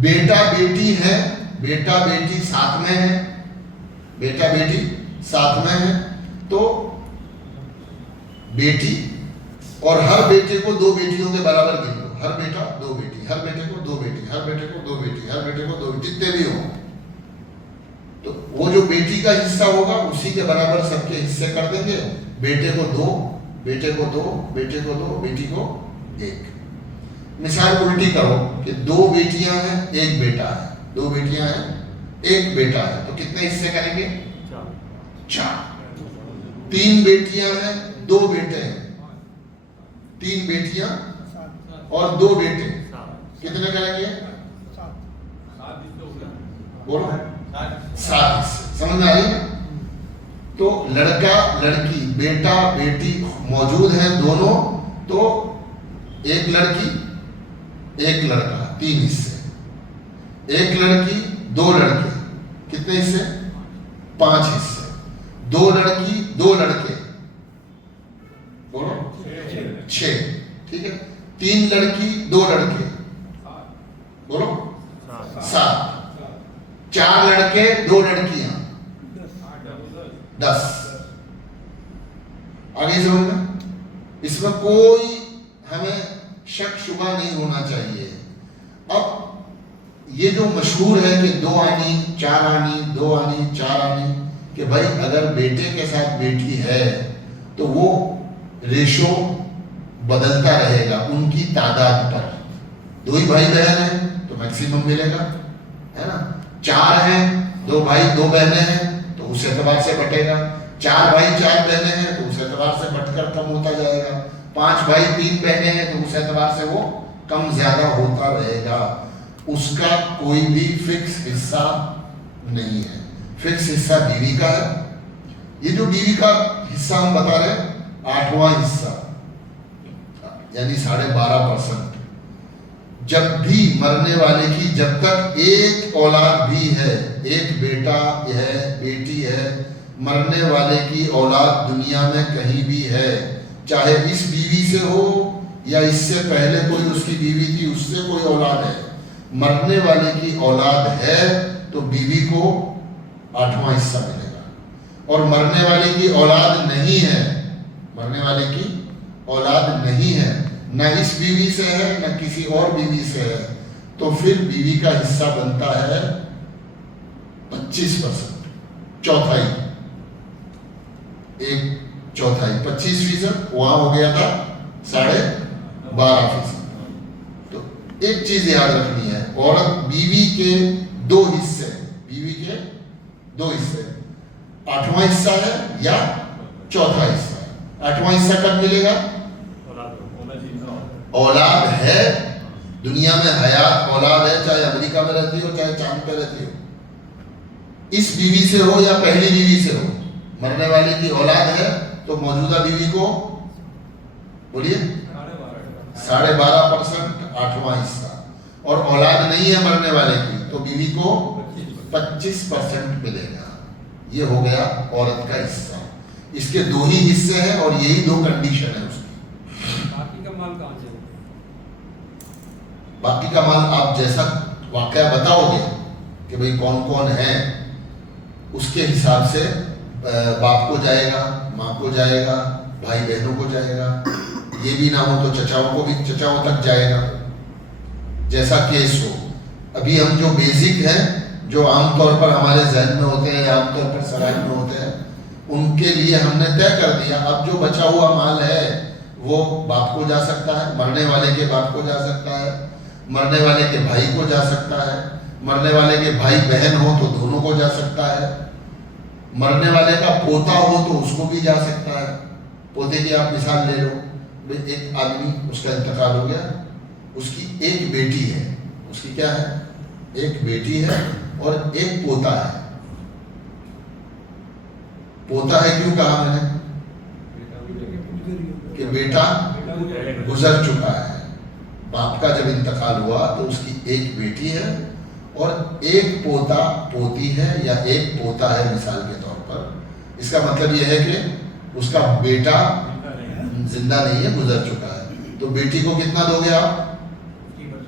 بیٹا بیٹی ہے، بیٹا بیٹی ساتھ میں ہے تو بیٹی اور ہر بیٹے کو 2 بیٹیوں کے برابر گن لو، ہر بیٹا 2 بیٹی، ہر بیٹے کو 2 بیٹی، ہر بیٹے کو 2 بیٹی، ہر بیٹے کو 2 بیٹی، جتنے بھی ہوں تو وہ جو بیٹی کا حصہ ہوگا اسی کے برابر سب کے حصے کر دیں گے۔ بیٹے کو 2، بیٹے کو 2، بیٹے کو 2، بیٹی کو 1۔ مثال الٹی کرو کہ 2 بیٹیاں ہیں 1 بیٹا ہے، 2 بیٹیاں ہیں 1 بیٹا ہے، تو کتنے حصے کریں گے؟ 4۔ 3 بیٹیاں ہیں 2 بیٹے ہیں، 3 بیٹیاں اور 2 بیٹے، کتنے کریں گے؟ بولو 7 حصے۔ سمجھ میں آ رہی ہے؟ تو لڑکا لڑکی بیٹا بیٹی موجود ہیں دونوں، تو 1 لڑکی 1 لڑکا 3 حصے، 1 لڑکی 2 لڑکے کتنے حصے؟ 5 حصے، 2 لڑکی 2 لڑکے بولو 6، ٹھیک ہے، 3 لڑکی 2 لڑکے بولو 7، 4 لڑکے 2 لڑکیاں 10۔ آگے سمجھ میں؟ اس میں کوئی ہمیں شک شبہ نہیں ہونا چاہیے۔ اب یہ جو مشہور ہے کہ 2 آنی 4 آنی 2 آنی 4 آنی، کہ بھائی اگر بیٹے کے ساتھ بیٹی ہے تو وہ ریشو بدلتا رہے گا ان کی تعداد پر۔ 2 ہی بھائی بہن ہیں تو میکسیمم ملے گا، ہے نا؟ 4 ہیں 2 بھائی 2 بہنیں ہیں تو اس اعتبار سے بٹے گا، 4 بھائی 4 بہنیں ہیں تو اس اعتبار سے بٹ کر کم ہوتا جائے گا، 5 بھائی 3 بہنیں ہیں تو اس اعتبار سے وہ کم زیادہ ہوتا رہے گا۔ اس کا کوئی بھی فکس حصہ نہیں ہے۔ فکس حصہ بیوی کا ہے۔ یہ جو بیوی کا حصہ ہم بتا رہے ہیں 8واں حصہ یعنی 12.5%، جب بھی مرنے والے کی جب تک 1 اولاد بھی ہے، 1 بیٹا ہے بیٹی ہے، مرنے والے کی اولاد دنیا میں کہیں بھی ہے، چاہے اس بیوی سے ہو یا اس سے پہلے کوئی اس کی بیوی تھی اس سے کوئی اولاد ہے، مرنے والے کی اولاد ہے تو بیوی کو 8واں حصہ ملے گا۔ اور مرنے والے کی اولاد نہیں ہے، مرنے والے کی اولاد نہیں ہے، نہ اس بیوی سے ہے نہ کسی اور بیوی سے ہے، تو پھر بیوی کا حصہ بنتا ہے 25%، چوتھائی، 1/4، 25%، وہاں ہو گیا تھا 12.5%۔ تو ایک چیز یاد رکھنی ہے، عورت بیوی کے 2 حصے، بیوی کے 2 حصے، 8واں حصہ ہے یا چوتھا حصہ ہے۔ 8واں حصہ کب ملے گا؟ اولاد ہے، دنیا میں حیات اولاد ہے، چاہے امریکہ میں رہتی ہو چاہے چاند پہ رہتی ہو، اس بیوی سے ہو یا پہلی بیوی سے ہو، مرنے والے کی اولاد ہے تو موجودہ بیوی کو بولیے 12.5%، 8واں حصہ، اور اولاد نہیں ہے مرنے والے کی تو بیوی کو 25% ملے گا۔ یہ ہو گیا عورت کا حصہ۔ اس کے 2 ہی حصے ہیں اور یہی 2 کنڈیشن ہے اس کی۔ باقی کا مال کہاں سے؟ باقی کا مال آپ جیسا واقعہ بتاؤ گے کہ بھئی کون کون ہے، اس کے حساب سے باپ کو جائے گا، ماں کو جائے گا، بھائی بہنوں کو جائے گا، یہ بھی نہ ہو تو چچاؤں کو بھی، چچاؤں تک جائے گا، جیسا کیس ہو۔ ابھی ہم جو بیسک ہیں جو عام طور پر ہمارے ذہن میں ہوتے ہیں یا عام طور پر سرائے میں ہوتے ہیں ان کے لیے ہم نے طے کر دیا۔ اب جو بچا ہوا مال ہے وہ باپ کو جا سکتا ہے، مرنے والے کے باپ کو جا سکتا ہے، مرنے والے کے بھائی کو جا سکتا ہے، مرنے والے کے بھائی بہن ہو تو دونوں کو جا سکتا ہے، مرنے والے کا پوتا ہو تو اس کو بھی جا سکتا ہے۔ پوتے کی آپ مثال لے لو، ایک آدمی اس کا انتقال ہو گیا، اس کی 1 بیٹی ہے، اس کی کیا ہے؟ 1 بیٹی ہے اور 1 پوتا ہے۔ پوتا ہے کیوں کہا میں نے؟ کہ بیٹا گزر چکا ہے، باپ کا جب انتقال ہوا تو اس کی 1 بیٹی ہے اور 1 پوتا پوتی ہے یا 1 پوتا ہے مثال کے طور پر۔ اس کا مطلب یہ ہے کہ اس کا بیٹا زندہ نہیں ہے، گزر چکا ہے، تو بیٹی کو کتنا دو گے آپ؟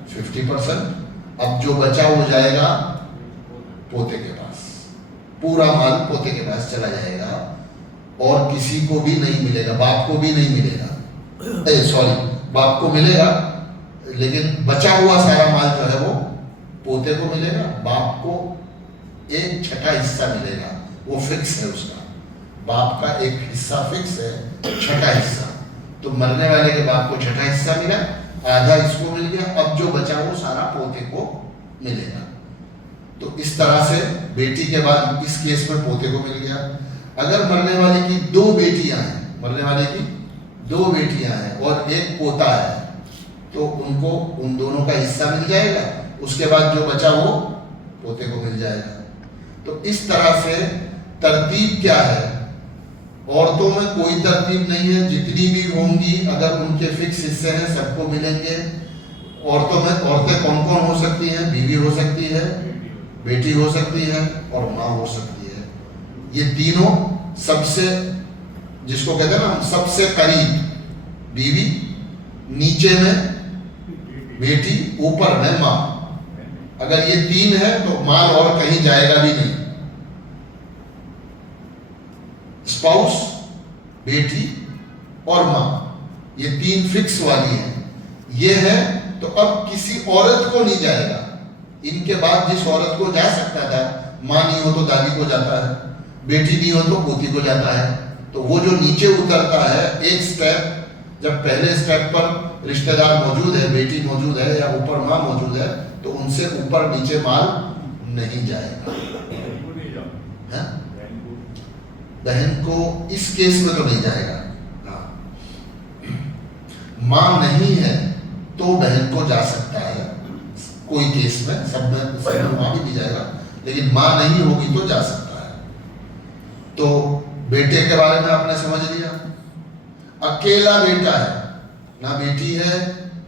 50%۔ اب جو بچا وہ جائے گا پوتے کے پاس، پورا مال پوتے کے پاس چلا جائے گا اور کسی کو بھی نہیں ملے گا، باپ کو بھی نہیں ملے گا، باپ کو ملے گا لیکن بچا ہوا سارا مال جو ہے وہ پوتے کو ملے گا، باپ کو 1/6 حصہ ملے گا، وہ فکس ہے اس کا، باپ کا 1 حصہ فکس ہے، 6 حصہ، تو مرنے والے کے باپ کو 6 حصہ ملا آدھا اس کو مل گیا، اب جو بچا وہ سارا پوتے کو ملے گا. تو اس طرح سے بیٹی کے بعد اس کیس میں پوتے کو مل گیا. اگر مرنے والے کی 2 بیٹیاں ہیں، مرنے والے کی 2 بیٹیاں ہیں اور ایک پوتا ہے، تو ان کو ان دونوں کا حصہ مل جائے گا. اس کے بعد جو بچا وہ پوتے کو مل جائے گا. تو اس طرح سے ترتیب کیا ہے؟ عورتوں میں کوئی ترتیب نہیں ہے، جتنی بھی ہوں گی اگر ان کے فکس حصے ہیں سب کو ملیں گے. عورتوں میں عورتیں کون کون ہو سکتی ہیں؟ بیوی ہو سکتی ہے، بیٹی ہو سکتی ہے اور ماں ہو سکتی ہے. یہ تینوں سب سے، جس کو کہتے ہیں نا سب سے قریب بیوی، نیچے میں بیٹی، اوپر میں ماں. اگر یہ 3 ہے تو مال اور کہیں جائے گا بھی نہیں. اسپاؤس، بیٹی اور ماں، یہ 3 فکس والی ہیں. یہ ہے تو اب کسی عورت کو نہیں جائے گا. ان کے بعد جس عورت کو جا سکتا تھا، ماں نہیں ہو تو دادی کو جاتا ہے، بیٹی نہیں ہو تو پوتی کو جاتا ہے. تو وہ جو نیچے اترتا ہے ایک سٹیپ، جب پہلے سٹیپ پر رشتہ دار موجود ہے، بیٹی موجود ہے یا اوپر ماں موجود ہے، تو ان سے اوپر نیچے مال نہیں جائے گا. بہن کو اس کیس میں تو نہیں جائے گا. ماں نہیں ہے تو بہن کو جا سکتا ہے کوئی کیس میں، سب میں ماں بھی نہیں جائے گا، لیکن ماں نہیں ہوگی تو جا سکتا ہے. تو بیٹے کے بارے میں آپ نے سمجھ لیا. اکیلا بیٹا ہے، نہ بیٹی ہے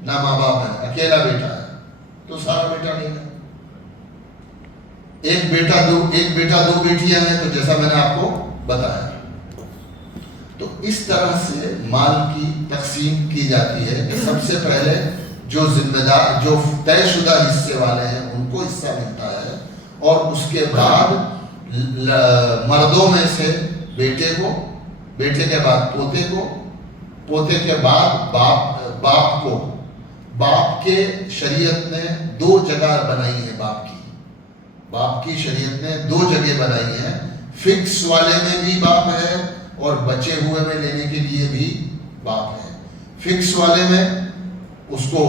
نہ ماں باپ ہے، اکیلا بیٹا ہے تو سارا بیٹا لے گا. ایک بیٹا دو بیٹیاں ہیں تو جیسا میں نے آپ کو بتایا. تو اس طرح سے مال کی تقسیم کی جاتی ہے کہ سب سے پہلے جو ذمہ دار، جو طے شدہ حصے والے ہیں ان کو حصہ ملتا ہے، اور اس کے بعد مردوں میں سے بیٹے کو، بیٹے کے بعد پوتے کو، پوتے کے بعد باپ کو. باپ کے شریعت نے 2 جگہ بنائی ہے. باپ کی شریعت نے 2 جگہ بنائی ہیں. فکس والے میں بھی باپ ہے اور بچے ہوئے میں لینے کے لیے بھی باپ ہے. فکس والے میں اس کو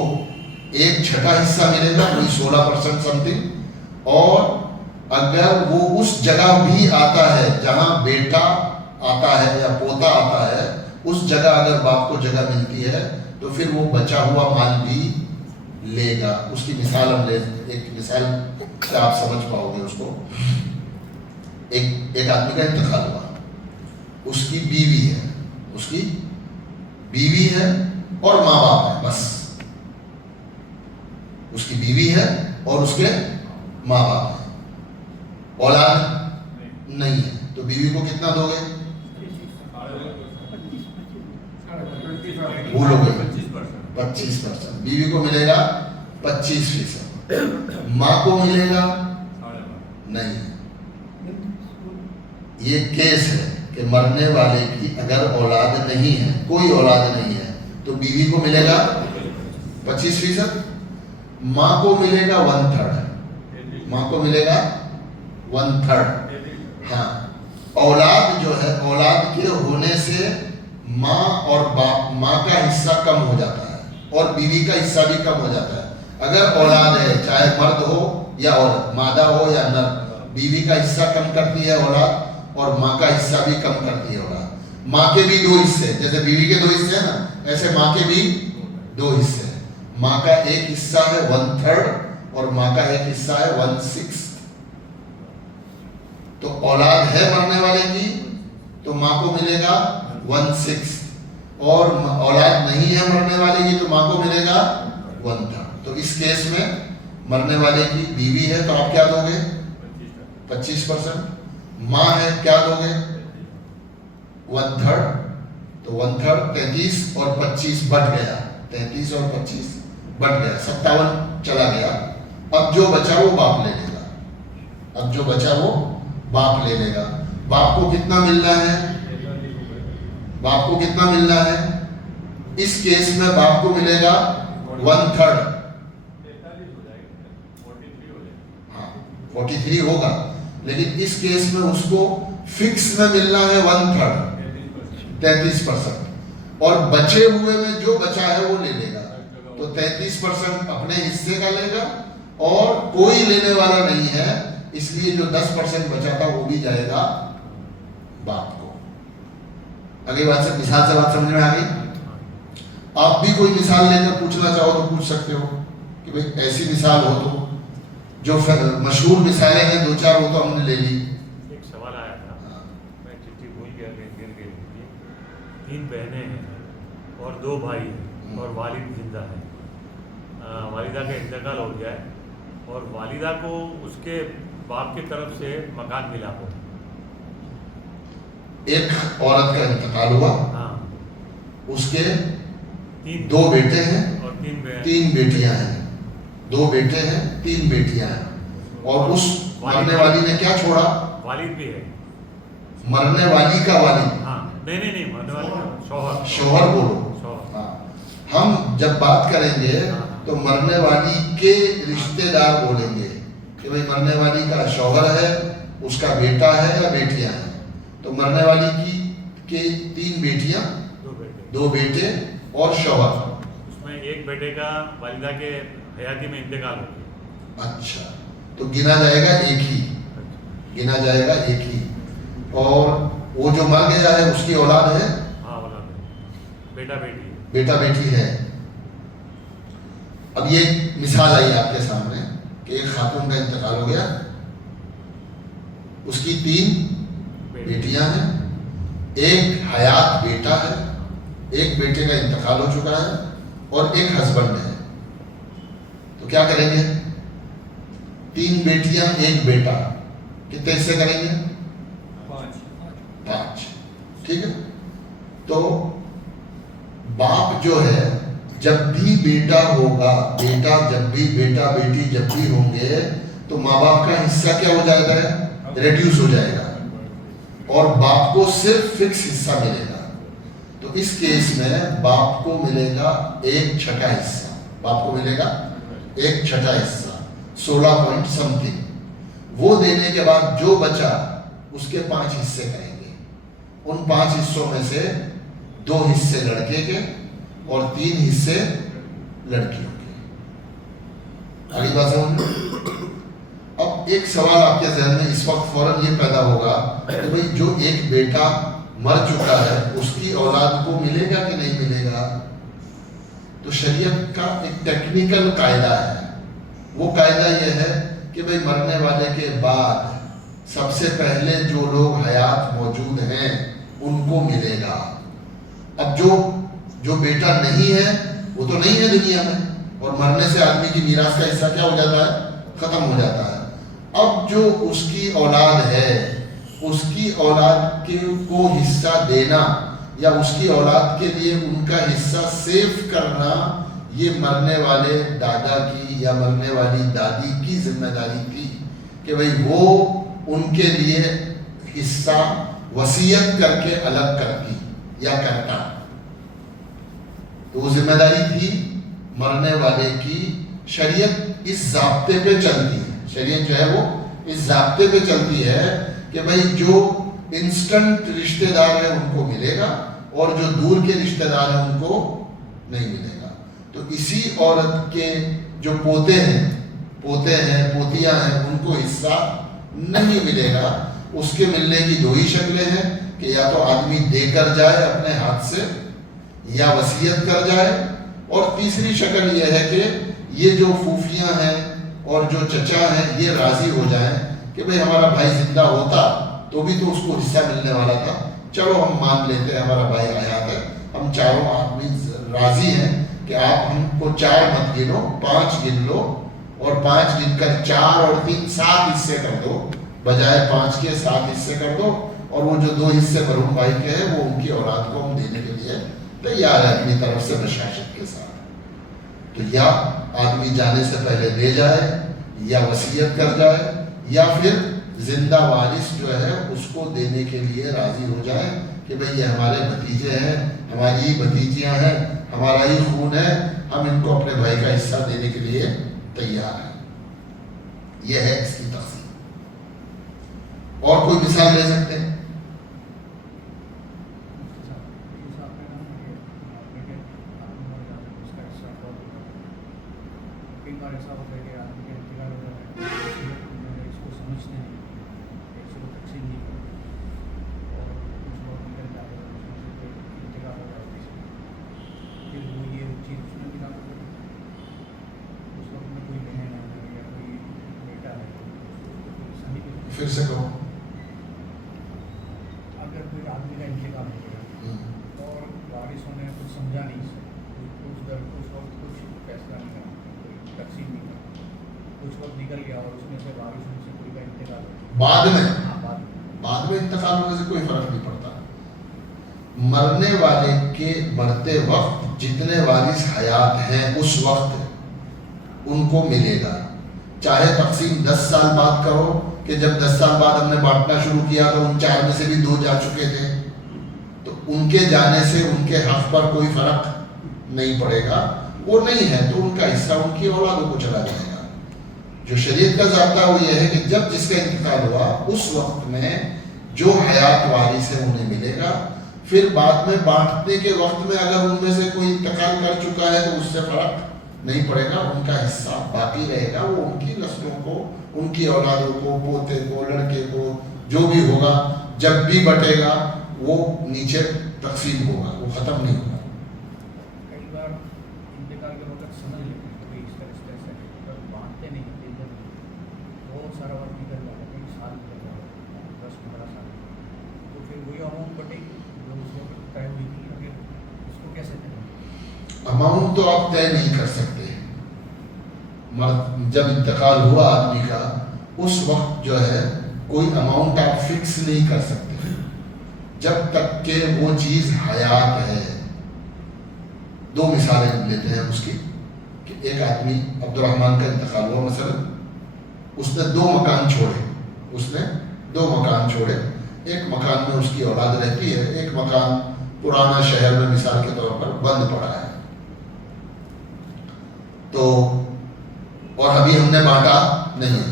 1/6 حصہ ملے گا، کوئی 16% سم تھنگ. اور اگر وہ اس جگہ بھی آتا ہے جہاں بیٹا آتا ہے یا پوتا آتا ہے، اس جگہ اگر باپ کو جگہ ملتی ہے تو پھر وہ بچا ہوا مال بھی لے گا. اس کی مثال ہم ایک مثال سے آپ سمجھ پاؤ گے اس کو. ایک آدمی کا انتقال ہوا، اس کی بیوی ہے اور ماں باپ ہے، بس. اس کی بیوی ہے اور اس کے ماں باپ ہیں، اولاد نہیں ہے. تو بیوی کو کتنا دو گے؟ بھولو گے 25%. بیوی کو ملے گا 25%. ماں کو ملے گا نہیں. یہ کیس ہے کہ مرنے والے کی اگر اولاد نہیں ہے، کوئی اولاد نہیں ہے، تو بیوی کو ملے گا 25%. ماں کو ملے گا 1/3. ماں کو ملے گا 1/3. ہاں، اولاد جو ہے، اولاد کے ہونے سے ماں اور باپ، ماں کا حصہ کم ہو جاتا ہے اور بیوی کا حصہ بھی کم ہو جاتا ہے. اگر اولاد ہے، چاہے مرد ہو یا عورت، مادہ ہو یا نر، بیوی کا حصہ کم کرتی ہے اولاد اور ماں کا حصہ بھی کم کرتی ہے اولاد. ماں کے بھی 2 حصے، جیسے بیوی کے 2 حصے ہیں نا، ایسے ماں کے بھی 2 حصے ہیں. ماں کا ایک حصہ ہے 1/3 اور ماں کا ایک حصہ ہے 1/6. تو اولاد ہے مرنے والے کی تو ماں کو ملے گا 1/6، اور اولاد نہیں ہے مرنے والے کی تو ماں کو ملے گا 1/3. تو اس کیس میں مرنے والے کی بیوی ہے تو آپ کیا دو گے؟ 25%. ماں ہے، کیا دو گے؟ 1/3. تو 1/3 33 اور 25 بٹ گیا، 33 اور 25 بٹ گیا، 57 چلا گیا. اب جو بچا وہ باپ لے لے گا. اب جو بچا وہ باپ لے لے گا. باپ کو کتنا ملنا ہے؟ باپ کو کتنا ملنا ہے؟ اس کیس میں باپ کو ملے گا 1/3. ہاں 43 ہوگا، لیکن اس کیس میں اس کو فکس میں ملنا ہے 1/3، 33%. اور بچے ہوئے میں جو بچا ہے وہ لے لے گا. تو 33% اپنے حصے کا لے گا اور کوئی لینے والا نہیں ہے، اس لیے جو 10% بچا تھا وہ بھی جائے گا باپ کو۔ اگلی بات سے مثال سے بات سمجھ میں آ گئی؟ آپ بھی کوئی مثال لے کر پوچھنا چاہو تو پوچھ سکتے ہو کہ بھئی ایسی مثال ہو تو، جو مشہور مثالیں ہیں 2-4 وہ تو ہم نے لے لی۔ ایک سوال آیا تھا، میں چٹھی بھول گیا کہ گر گئی تھی۔ 3 بہنیں ہیں اور 2 بھائی ہیں اور والد زندہ ہے۔ والدہ کا انتقال ہو گیا ہے اور والدہ کو اس کے باپ کی طرف سے مکان ملا ہو۔ ایک عورت کا انتقال ہوا، ہاں، اس کے 3 2 بیٹے ہیں اور 3 3 بیٹیاں ہیں، 2 بیٹے ہیں 3 بیٹیاں ہیں، اور اس مرنے والی نے کیا چھوڑا؟ والد بھی ہے۔ مرنے والی کا والد، ہاں، نہیں مرنے والے کا شوہر۔ شوہر بولو۔ شوہر۔ ہاں، ہم جب بات کریں گے تو مرنے والی کے رشتہ دار بولیں گے کہ بھئی مرنے والی کا شوہر ہے، اس کا بیٹا ہے یا بیٹیاں ہیں۔ تو مرنے والی کی کے 3 بیٹیاں، 2 بیٹے۔ 2 بیٹے اور شوہر۔ اس میں ایک بیٹے کا والدہ کے حیاتی میں انتقال ہو گیا۔ اچھا، تو گنا جائے گا ایک ہی، گنا جائے گا ایک ہی، اور وہ جو مر گیا ہے اس کی اولاد ہے؟ ہاں، اولاد ہے، بیٹا بیٹی۔ بیٹا بیٹی ہے۔ اب یہ مثال آئی آپ کے سامنے کہ ایک خاتون کا انتقال ہو گیا، اس کی 3 بیٹیاں ہیں، ایک حیات بیٹا ہے، ایک بیٹے کا انتقال ہو چکا ہے اور ایک ہسبینڈ ہے۔ تو کیا کریں گے؟ 3 بیٹیاں 1 بیٹا، کتنے حصے کریں گے؟ 5۔ ٹھیک ہے، تو باپ جو ہے جب بھی بیٹا ہوگا، بیٹا جب بھی بیٹا بیٹی جب بھی ہوں گے تو ماں باپ کا حصہ کیا ہو جاتا ہے؟ ریڈیوس ہو جائے گا، اور باپ کو صرف فکس حصہ ملے گا۔ تو اس کیس میں باپ کو ملے گا 1/6 حصہ، باپ کو ملے گا 1/6 حصہ، 16 پوائنٹ سم تھنگ۔ وہ دینے کے بعد جو بچا اس کے 5 حصے کریں گے، ان 5 حصوں میں سے 2 حصے لڑکے کے اور 3 حصے لڑکیوں کے۔ آگے بات سمجھ۔ اب ایک سوال آپ کے ذہن میں اس وقت فوراً یہ پیدا ہوگا کہ بھئی جو ایک بیٹا مر چکا ہے اس کی اولاد کو ملے گا کہ نہیں ملے گا؟ تو شریعت کا ایک ٹیکنیکل قاعدہ ہے، وہ قاعدہ یہ ہے کہ بھئی مرنے والے کے بعد سب سے پہلے جو لوگ حیات موجود ہیں ان کو ملے گا۔ اب جو بیٹا نہیں ہے وہ تو نہیں ہے دنیا میں، اور مرنے سے آدمی کی میراث کا حصہ کیا ہو جاتا ہے؟ ختم ہو جاتا ہے۔ اب جو اس کی اولاد ہے، اس کی اولاد کو حصہ دینا یا اس کی اولاد کے لیے ان کا حصہ سیو کرنا، یہ مرنے والے دادا کی یا مرنے والی دادی کی ذمہ داری تھی کہ بھئی وہ ان کے لیے حصہ وصیت کر کے الگ کرتی یا کرتا۔ تو وہ ذمہ داری تھی مرنے والے کی۔ شریعت اس ضابطے پہ چلتی ہے، شریعت جو ہے وہ اس ضابطے پہ چلتی ہے کہ بھئی جو انسٹنٹ رشتہ دار ہے ان کو ملے گا اور جو دور کے رشتہ دار ہیں ان کو نہیں ملے گا۔ تو اسی عورت کے جو پوتے ہیں پوتیاں ہیں ان کو حصہ نہیں ملے گا۔ اس کے ملنے کی 2 ہی شکلیں ہیں کہ یا تو آدمی دے کر جائے اپنے ہاتھ سے یا وصیت کر جائے، اور تیسری شکل یہ ہے کہ یہ جو پھوپھیاں ہیں اور جو چچا ہیں یہ راضی ہو جائیں کہ بھئی ہمارا بھائی زندہ ہوتا تو بھی تو اس کو حصہ ملنے والا تھا، چلو ہم مان لیتے ہیں ہمارا بھائی حیات ہے، ہم چاروں آدمی راضی ہیں کہ آپ ہم کو 4 مت گنو، 5 گن لو، اور 5 گن کر 4 اور 3 7 حصے کر دو، بجائے 5 کے 7 حصے کر دو، اور وہ جو 2 حصے مرحوم بھائی کے ہیں وہ ان کی اولاد کو ہم دینے کے لیے تیار ہے اپنی طرف سے بشاشت کے ساتھ۔ تو یا آدمی جانے سے پہلے دے جائے یا وصیت کر جائے یا پھر زندہ وارث جو ہے اس کو دینے کے لیے راضی ہو جائے کہ بھئی یہ ہمارے بھتیجے ہیں، ہماری ہی بھتیجیاں ہیں، ہمارا ہی خون ہے، ہم ان کو اپنے بھائی کا حصہ دینے کے لیے تیار ہیں۔ یہ ہے اس کی تقسیم۔ اور کوئی مثال لے سکتے ہیں؟ پھر سے کہو. اگر کوئی آدمی کا انتقال ہو گیا اور وارثوں نے کچھ سمجھا نہیں اس وقت کچھ فیصلہ نہیں کرا, کوئی تقسیم نہیں کرا, کچھ وقت نکل گیا اور اس میں سے وارثوں سے کوئی کا انتقال ہو گیا بعد میں انتقال ہونے سے کوئی فرق نہیں پڑتا. مرنے والے کے مرتے وقت جتنے وارث حیات ہیں اس وقت ان کو ملے گا, چاہے تقسیم 10 سال بعد کرو کہ جب 10 سال بعد ہم نے بانٹنا شروع کیا تو ان 4 میں سے بھی 2 جا چکے تھے, تو ان کے جانے سے ان کے حق پر کوئی فرق نہیں پڑے گا. وہ نہیں ہے تو ان کا حصہ ان کی اولادوں کو چلا جائے گا. جو شریعت کا ضابطہ وہ یہ ہے کہ جب جس کا انتقال ہوا اس وقت میں جو حیات وارث ہے انہیں ملے گا. پھر بعد میں بانٹنے کے وقت میں اگر ان میں سے کوئی انتقال کر چکا ہے تو اس سے فرق نہیں پڑے گا, ان کا حصہ باقی رہے گا. وہ ان کی نسلوں کو, ان کی اولادوں کو, پوتے کو, لڑکے کو, جو بھی ہوگا جب بھی بٹے گا وہ نیچے تقسیم ہوگا, وہ ختم نہیں ہوگا. کئی بار انتقال کے وقت سمجھ لیتے ہیں کہ اس طرح سے بانٹتے نہیں ہوتے, بہت سارا وقت نکل جاتا ہے, کئی سال نکل جاتا ہے, 10-15 سال, تو پھر وہی اماؤنٹ بٹے گی جو اس وقت طے ہوئی تھی. اگر اس کو کیسے طے ہوگی؟ اماؤنٹ تو آپ طے نہیں کر سکتے. جب انتقال ہوا آدمی کا اس وقت جو ہے کوئی اماؤنٹ آپ فکس نہیں کر سکتے جب تک کہ وہ چیز حیات ہے. 2 مثالیں لیتے ہیں اس کی کہ ایک آدمی عبد الرحمن کا انتقال ہوا مثلا, اس نے 2 مکان چھوڑے. ایک مکان میں اس کی اولاد رہتی ہے, ایک مکان پرانا شہر میں مثال کے طور پر بند پڑا ہے. تو اور ابھی ہم نے بانٹا نہیں.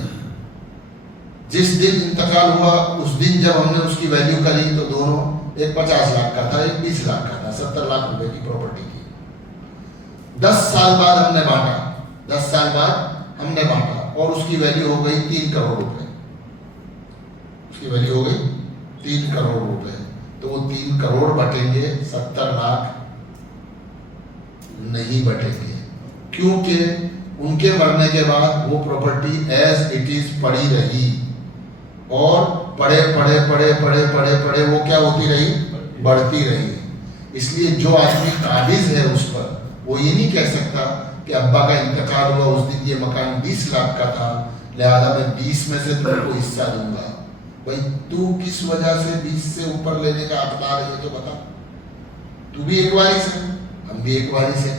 جس دن انتقال ہوا اس دن جب ہم نے اس کی ویلیو کری تو دونوں, ایک 50 لاکھ کا تھا, ایک 20 لاکھ کا تھا, 70 لاکھ روپے کی پراپرٹی تھی. 10 سال بعد ہم نے بانٹا اور اس کی ویلیو ہو گئی 3 کروڑ روپے. اس کی ویلیو ہو گئی 3 کروڑ روپے. تو وہ 3 کروڑ بٹیں گے, 70 لاکھ نہیں بٹیں گے, کیونکہ ان کے مرنے کے بعد وہ پراپرٹی ایز اٹ از پڑی رہی اور پڑے وہ کیا ہوتی رہی, بڑھتی رہی. اس لیے جو آدمی قابض ہے اس پر وہ یہ نہیں کہہ سکتا کہ ابا کا انتقال ہوا اس دن یہ مکان 20 لاکھ کا تھا لہذا میں 20 میں سے تم کو حصہ دوں گا. بھائی تو کس وجہ سے 20 سے اوپر لینے کا حقدار ہے تو بتا. تو بھی ایک وارث ہے, ہم بھی ایک وارث ہیں,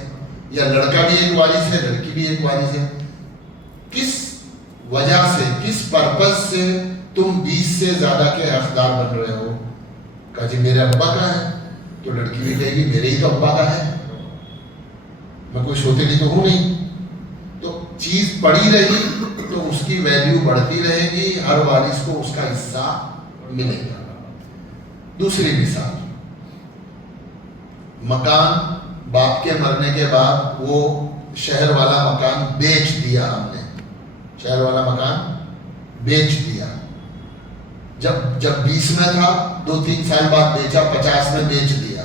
یا لڑکا بھی ایک وارث ہے, لڑکی بھی ایک وارث ہے. کس وجہ سے, کس پرپز سے تم 20 سے زیادہ کے حقدار بن رہے ہو؟ کہا جی میرے ابا کا ہے. تو لڑکی بھی کہے گی میرے ہی تو ابا کا ہے, میں کوئی سوتیلی تو ہوں نہیں. تو چیز پڑی رہی تو اس کی ویلیو بڑھتی رہے گی, ہر وارث کو اس کا حصہ ملے گا. دوسری مثال, مکان باپ کے مرنے کے بعد وہ شہر والا مکان بیچ دیا, ہم نے شہر والا مکان بیچ دیا. جب 20 میں تھا 2-3 سال بعد بیچا, 50 میں بیچ دیا.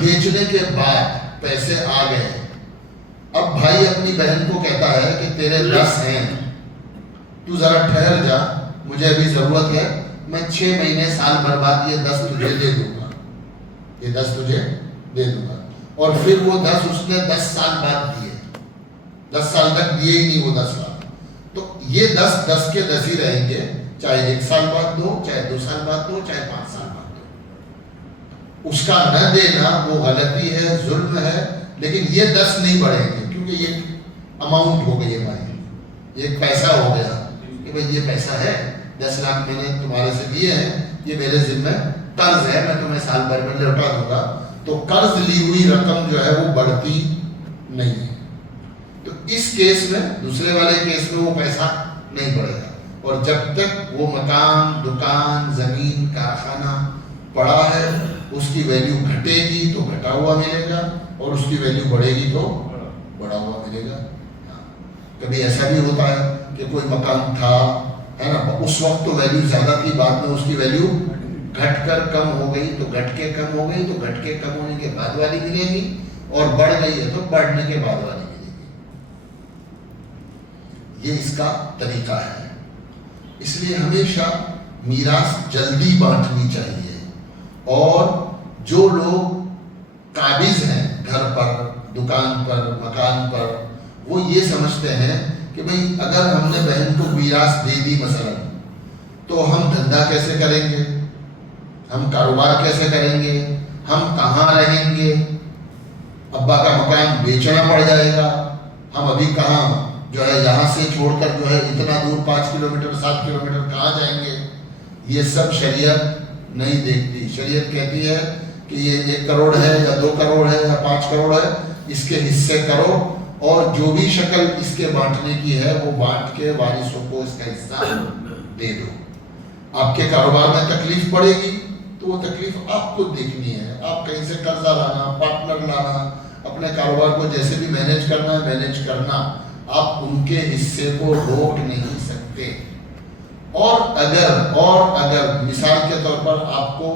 بیچنے کے بعد پیسے آ گئے. اب بھائی اپنی بہن کو کہتا ہے کہ تیرے 10 ہیں, تو ذرا ٹھہر جا, مجھے ابھی ضرورت ہے, میں 6 مہینے سال بھر بعد یہ 10 تجھے دے دوں گا, یہ 10 تجھے دے دوں گا. اور پھر وہ 10 اس نے 10 سال بعد دیے, 10 سال تک دیے ہی نہیں وہ 10 لاکھ. تو یہ 10 کے 10 ہی رہیں گے, چاہے 1 سال بعد دو, چاہے 2 سال بعد دو, چاہے 5 سال بعد دو. اس کا نہ دینا وہ غلطی ہے, ظلم ہے, لیکن یہ 10 نہیں بڑھیں گے کیونکہ یہ اماؤنٹ ہو گئی ہماری, یہ ایک پیسہ ہو گیا کہ بھائی یہ پیسہ ہے, 10 لاکھ میں نے تمہارے سے لیے ہیں, یہ میرے ذمہ قرض ہے, میں تمہیں سال بھر میں لوٹا دوں گا. تو قرض لی ہوئی رقم جو ہے وہ بڑھتی نہیں ہے. تو اس کیس میں, دوسرے والے کیس میں وہ پیسہ نہیں بڑھے گا. اور جب تک وہ مکان, دکان, زمین, کارخانہ پڑا ہے اس کی ویلیو گھٹے گی تو گھٹا ہوا ملے گا, اور اس کی ویلیو بڑھے گی تو بڑا ہوا ملے گا. کبھی ایسا بھی ہوتا ہے کہ کوئی مکان تھا ہے نا, اس وقت تو ویلیو زیادہ تھی, بعد میں اس کی ویلیو گھٹ کر کم ہو گئی, تو گھٹ کے کم ہو گئی, تو گھٹ کے کم ہونے کے بعد والی ملے گی, اور بڑھ گئی ہے تو بڑھنے کے بعد والی ملے گی. یہ اس کا طریقہ ہے. اس لیے ہمیشہ میراث جلدی بانٹنی چاہیے. اور جو لوگ قابض ہیں گھر پر، دکان پر، مکان پر، وہ یہ سمجھتے ہیں کہ بھئی اگر ہم نے بہن کو میراث دے دی مثلا تو ہم دھندا کیسے کریں گے، ہم کاروبار کیسے کریں گے، ہم کہاں رہیں گے، ابا کا مکان بیچنا پڑ جائے گا، ہم ابھی کہاں جو ہے یہاں سے چھوڑ کر جو ہے اتنا دور 5 کلومیٹر 7 کلومیٹر کہاں جائیں گے. یہ سب شریعت نہیں دیکھتی. شریعت کہتی ہے کہ یہ 1 کروڑ ہے یا 2 کروڑ ہے یا 5 کروڑ ہے، اس کے حصے کرو، اور جو بھی شکل اس کے بانٹنے کی ہے وہ بانٹ کے وارثوں کو اس کا حصہ دے دو. آپ کے کاروبار میں تکلیف پڑے گی تو وہ تکلیف آپ کو دیکھنی ہے. آپ کہیں سے قرضہ لانا، پارٹنر لانا، اپنے کاروبار کو جیسے بھی مینیج کرنا ہے مینیج کرنا، آپ ان کے حصے کو روک نہیں سکتے. اور اگر مثال کے طور پر آپ کو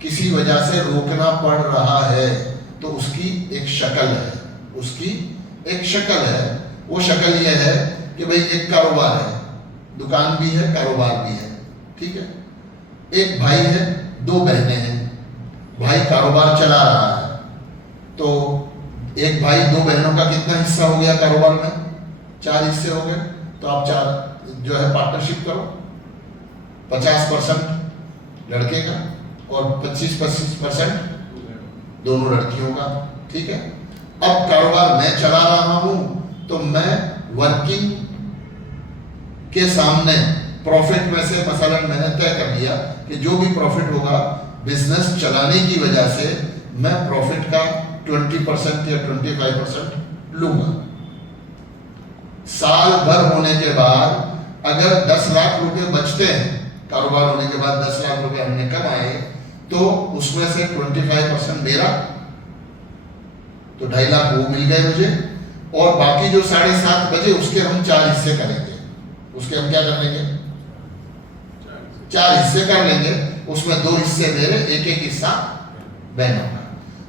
کسی وجہ سے روکنا پڑ رہا ہے تو اس کی ایک شکل ہے. وہ شکل یہ ہے کہ بھئی ایک کاروبار ہے، دکان بھی ہے، کاروبار بھی ہے، ٹھیک ہے. ایک بھائی ہے، 2 بہنیں ہیں. بھائی کاروبار چلا رہا ہے تو ایک بھائی 2 بہنوں کا کتنا حصہ ہو گیا کاروبار میں؟ 4 حصے ہو گئے. تو آپ 4 جو ہے پارٹنرشپ کرو، 50% لڑکے کا اور 25% دونوں لڑکیوں کا، ٹھیک ہے. اب کاروبار میں چلا رہا ہوں تو میں ورکنگ کے سامنے پروفٹ میں سے مثلا میں نے طے کر لیا کہ جو بھی پروفٹ ہوگا بزنس چلانے کی وجہ سے میں پروفٹ کا 20% یا 25% لوں گا. سال بھر ہونے کے بعد اگر 10 لاکھ روپے بچتے ہیں، کاروبار ہونے کے بعد 10 لاکھ روپے ہم نے کمائے تو اس میں سے 25% میرا، تو 2.5 لاکھ وہ مل گئے مجھے، اور باقی جو 7.5 بچے اس کے ہم 4 حصے کریں گے. اس کے ہم کیا کر لیں گے؟ 4 حصے کر لیں گے. اس میں 2 حصے میرے، ایک حصہ بہنوں کا.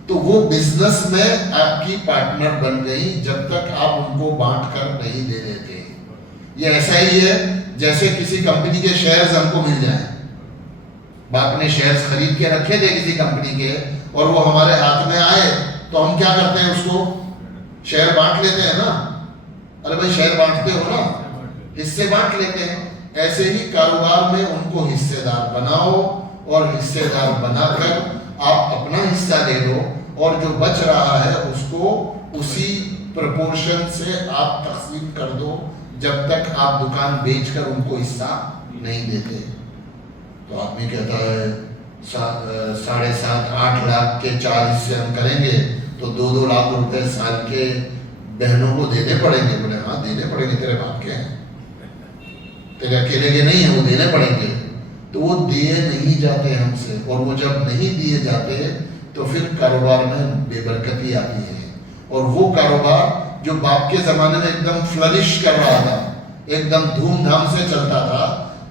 تو وہ بزنس میں آپ کی پارٹنر بن گئی جب تک آپ ان کو بانٹ کر نہیں دے دیتے. یہ ایسا ہی ہے جیسے کسی کمپنی کے شیئرز ہم کو مل جائیں. باپ نے شیئرز خرید کے رکھے تھے کسی کمپنی کے اور وہ ہمارے ہاتھ میں آئے تو ہم کیا کرتے ہیں؟ اس کو شیئر بانٹ لیتے ہیں نا. ارے بھائی شیئر بانٹتے ہو نا، حصے بانٹ لیتے ہیں. ایسے ہی کاروبار میں ان کو حصے دار بناؤ اور حصے دار بنا کر آپ اپنا حصہ دے دو، اور جو بچ رہا ہے اس کو اسی پرپورشن سے آپ تقسیم کر دو جب تک آپ دکان بیچ کر ان کو حصہ نہیں دیتے. تو آدمی کہتا ہے 7.5-8 لاکھ کے 4 حصے ہم کریں گے تو 2-2 لاکھ روپے سال کے بہنوں کو دینے پڑیں گے. بولے ہاں دینے پڑیں گے، تیرے باپ کے ہیں، تیرے اکیلے کے نہیں ہیں، وہ دینے پڑیں گے. تو وہ دیے نہیں جاتے ہم سے، اور وہ جب نہیں دیے جاتے تو پھر کاروبار میں بے برکتی آتی ہے. اور وہ کاروبار جو باپ کے زمانے میں ایک دم فلرش کر رہا تھا، ایک دم دھوم دھام سے چلتا تھا،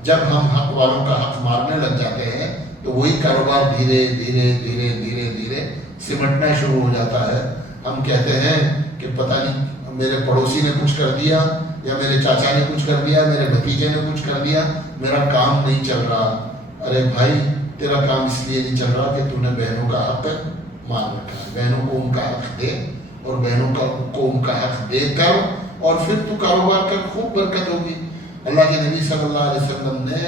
جب ہم حق والوں کا حق مارنے لگ جاتے ہیں تو وہی کاروبار دھیرے دھیرے سمٹنا شروع ہو جاتا ہے. ہم کہتے ہیں کہ پتہ نہیں میرے پڑوسی نے کچھ کر دیا، یا میرے چاچا نے کچھ کر دیا، میرے بھتیجے نے کچھ کر دیا، میرا کام نہیں چل رہا. ارے بھائی تیرا کام اس لیے نہیں چل رہا کہ تو نے بہنوں کا حق مان رکھا ہے. بہنوں کو ان کا حق دے، اور بہنوں کو ان کا حق دے کر، اور پھر تو کاروبار کر، خوب برکت ہوگی. اللہ کے نبی صلی اللہ علیہ وسلم نے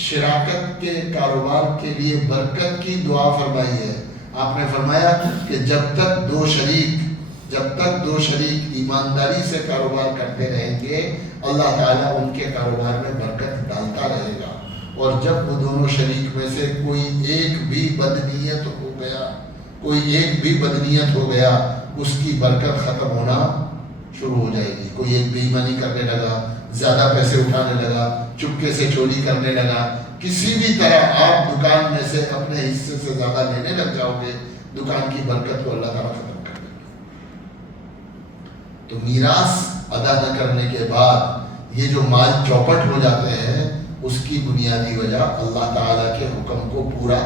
شراکت کے کاروبار کے لیے برکت کی دعا فرمائی ہے. آپ نے فرمایا کہ جب تک دو شریک ایمانداری سے کاروبار کرتے رہیں گے اللہ تعالیٰ ان کے کاروبار میں برکت ڈالتا رہے گا. اور جب وہ دونوں شریک میں سے کوئی ایک بھی بدنیت ہو گیا اس کی برکت ختم ہونا شروع ہو جائے گی. کوئی ایک بے ایمانی کرنے لگا، زیادہ پیسے اٹھانے لگا، چپکے سے چوری کرنے لگا، کسی بھی طرح آپ دکان میں سے اپنے حصے سے زیادہ لینے لگ جاؤ گے، دکان کی برکت کو اللہ تعالیٰ ختم کر دے گا. تو میراث ادا نہ کرنے کے بعد یہ جو مال چوپٹ ہو جاتے ہیں اس کی بنیادی وجہ اللہ تعالیٰ کے حکم کو پورا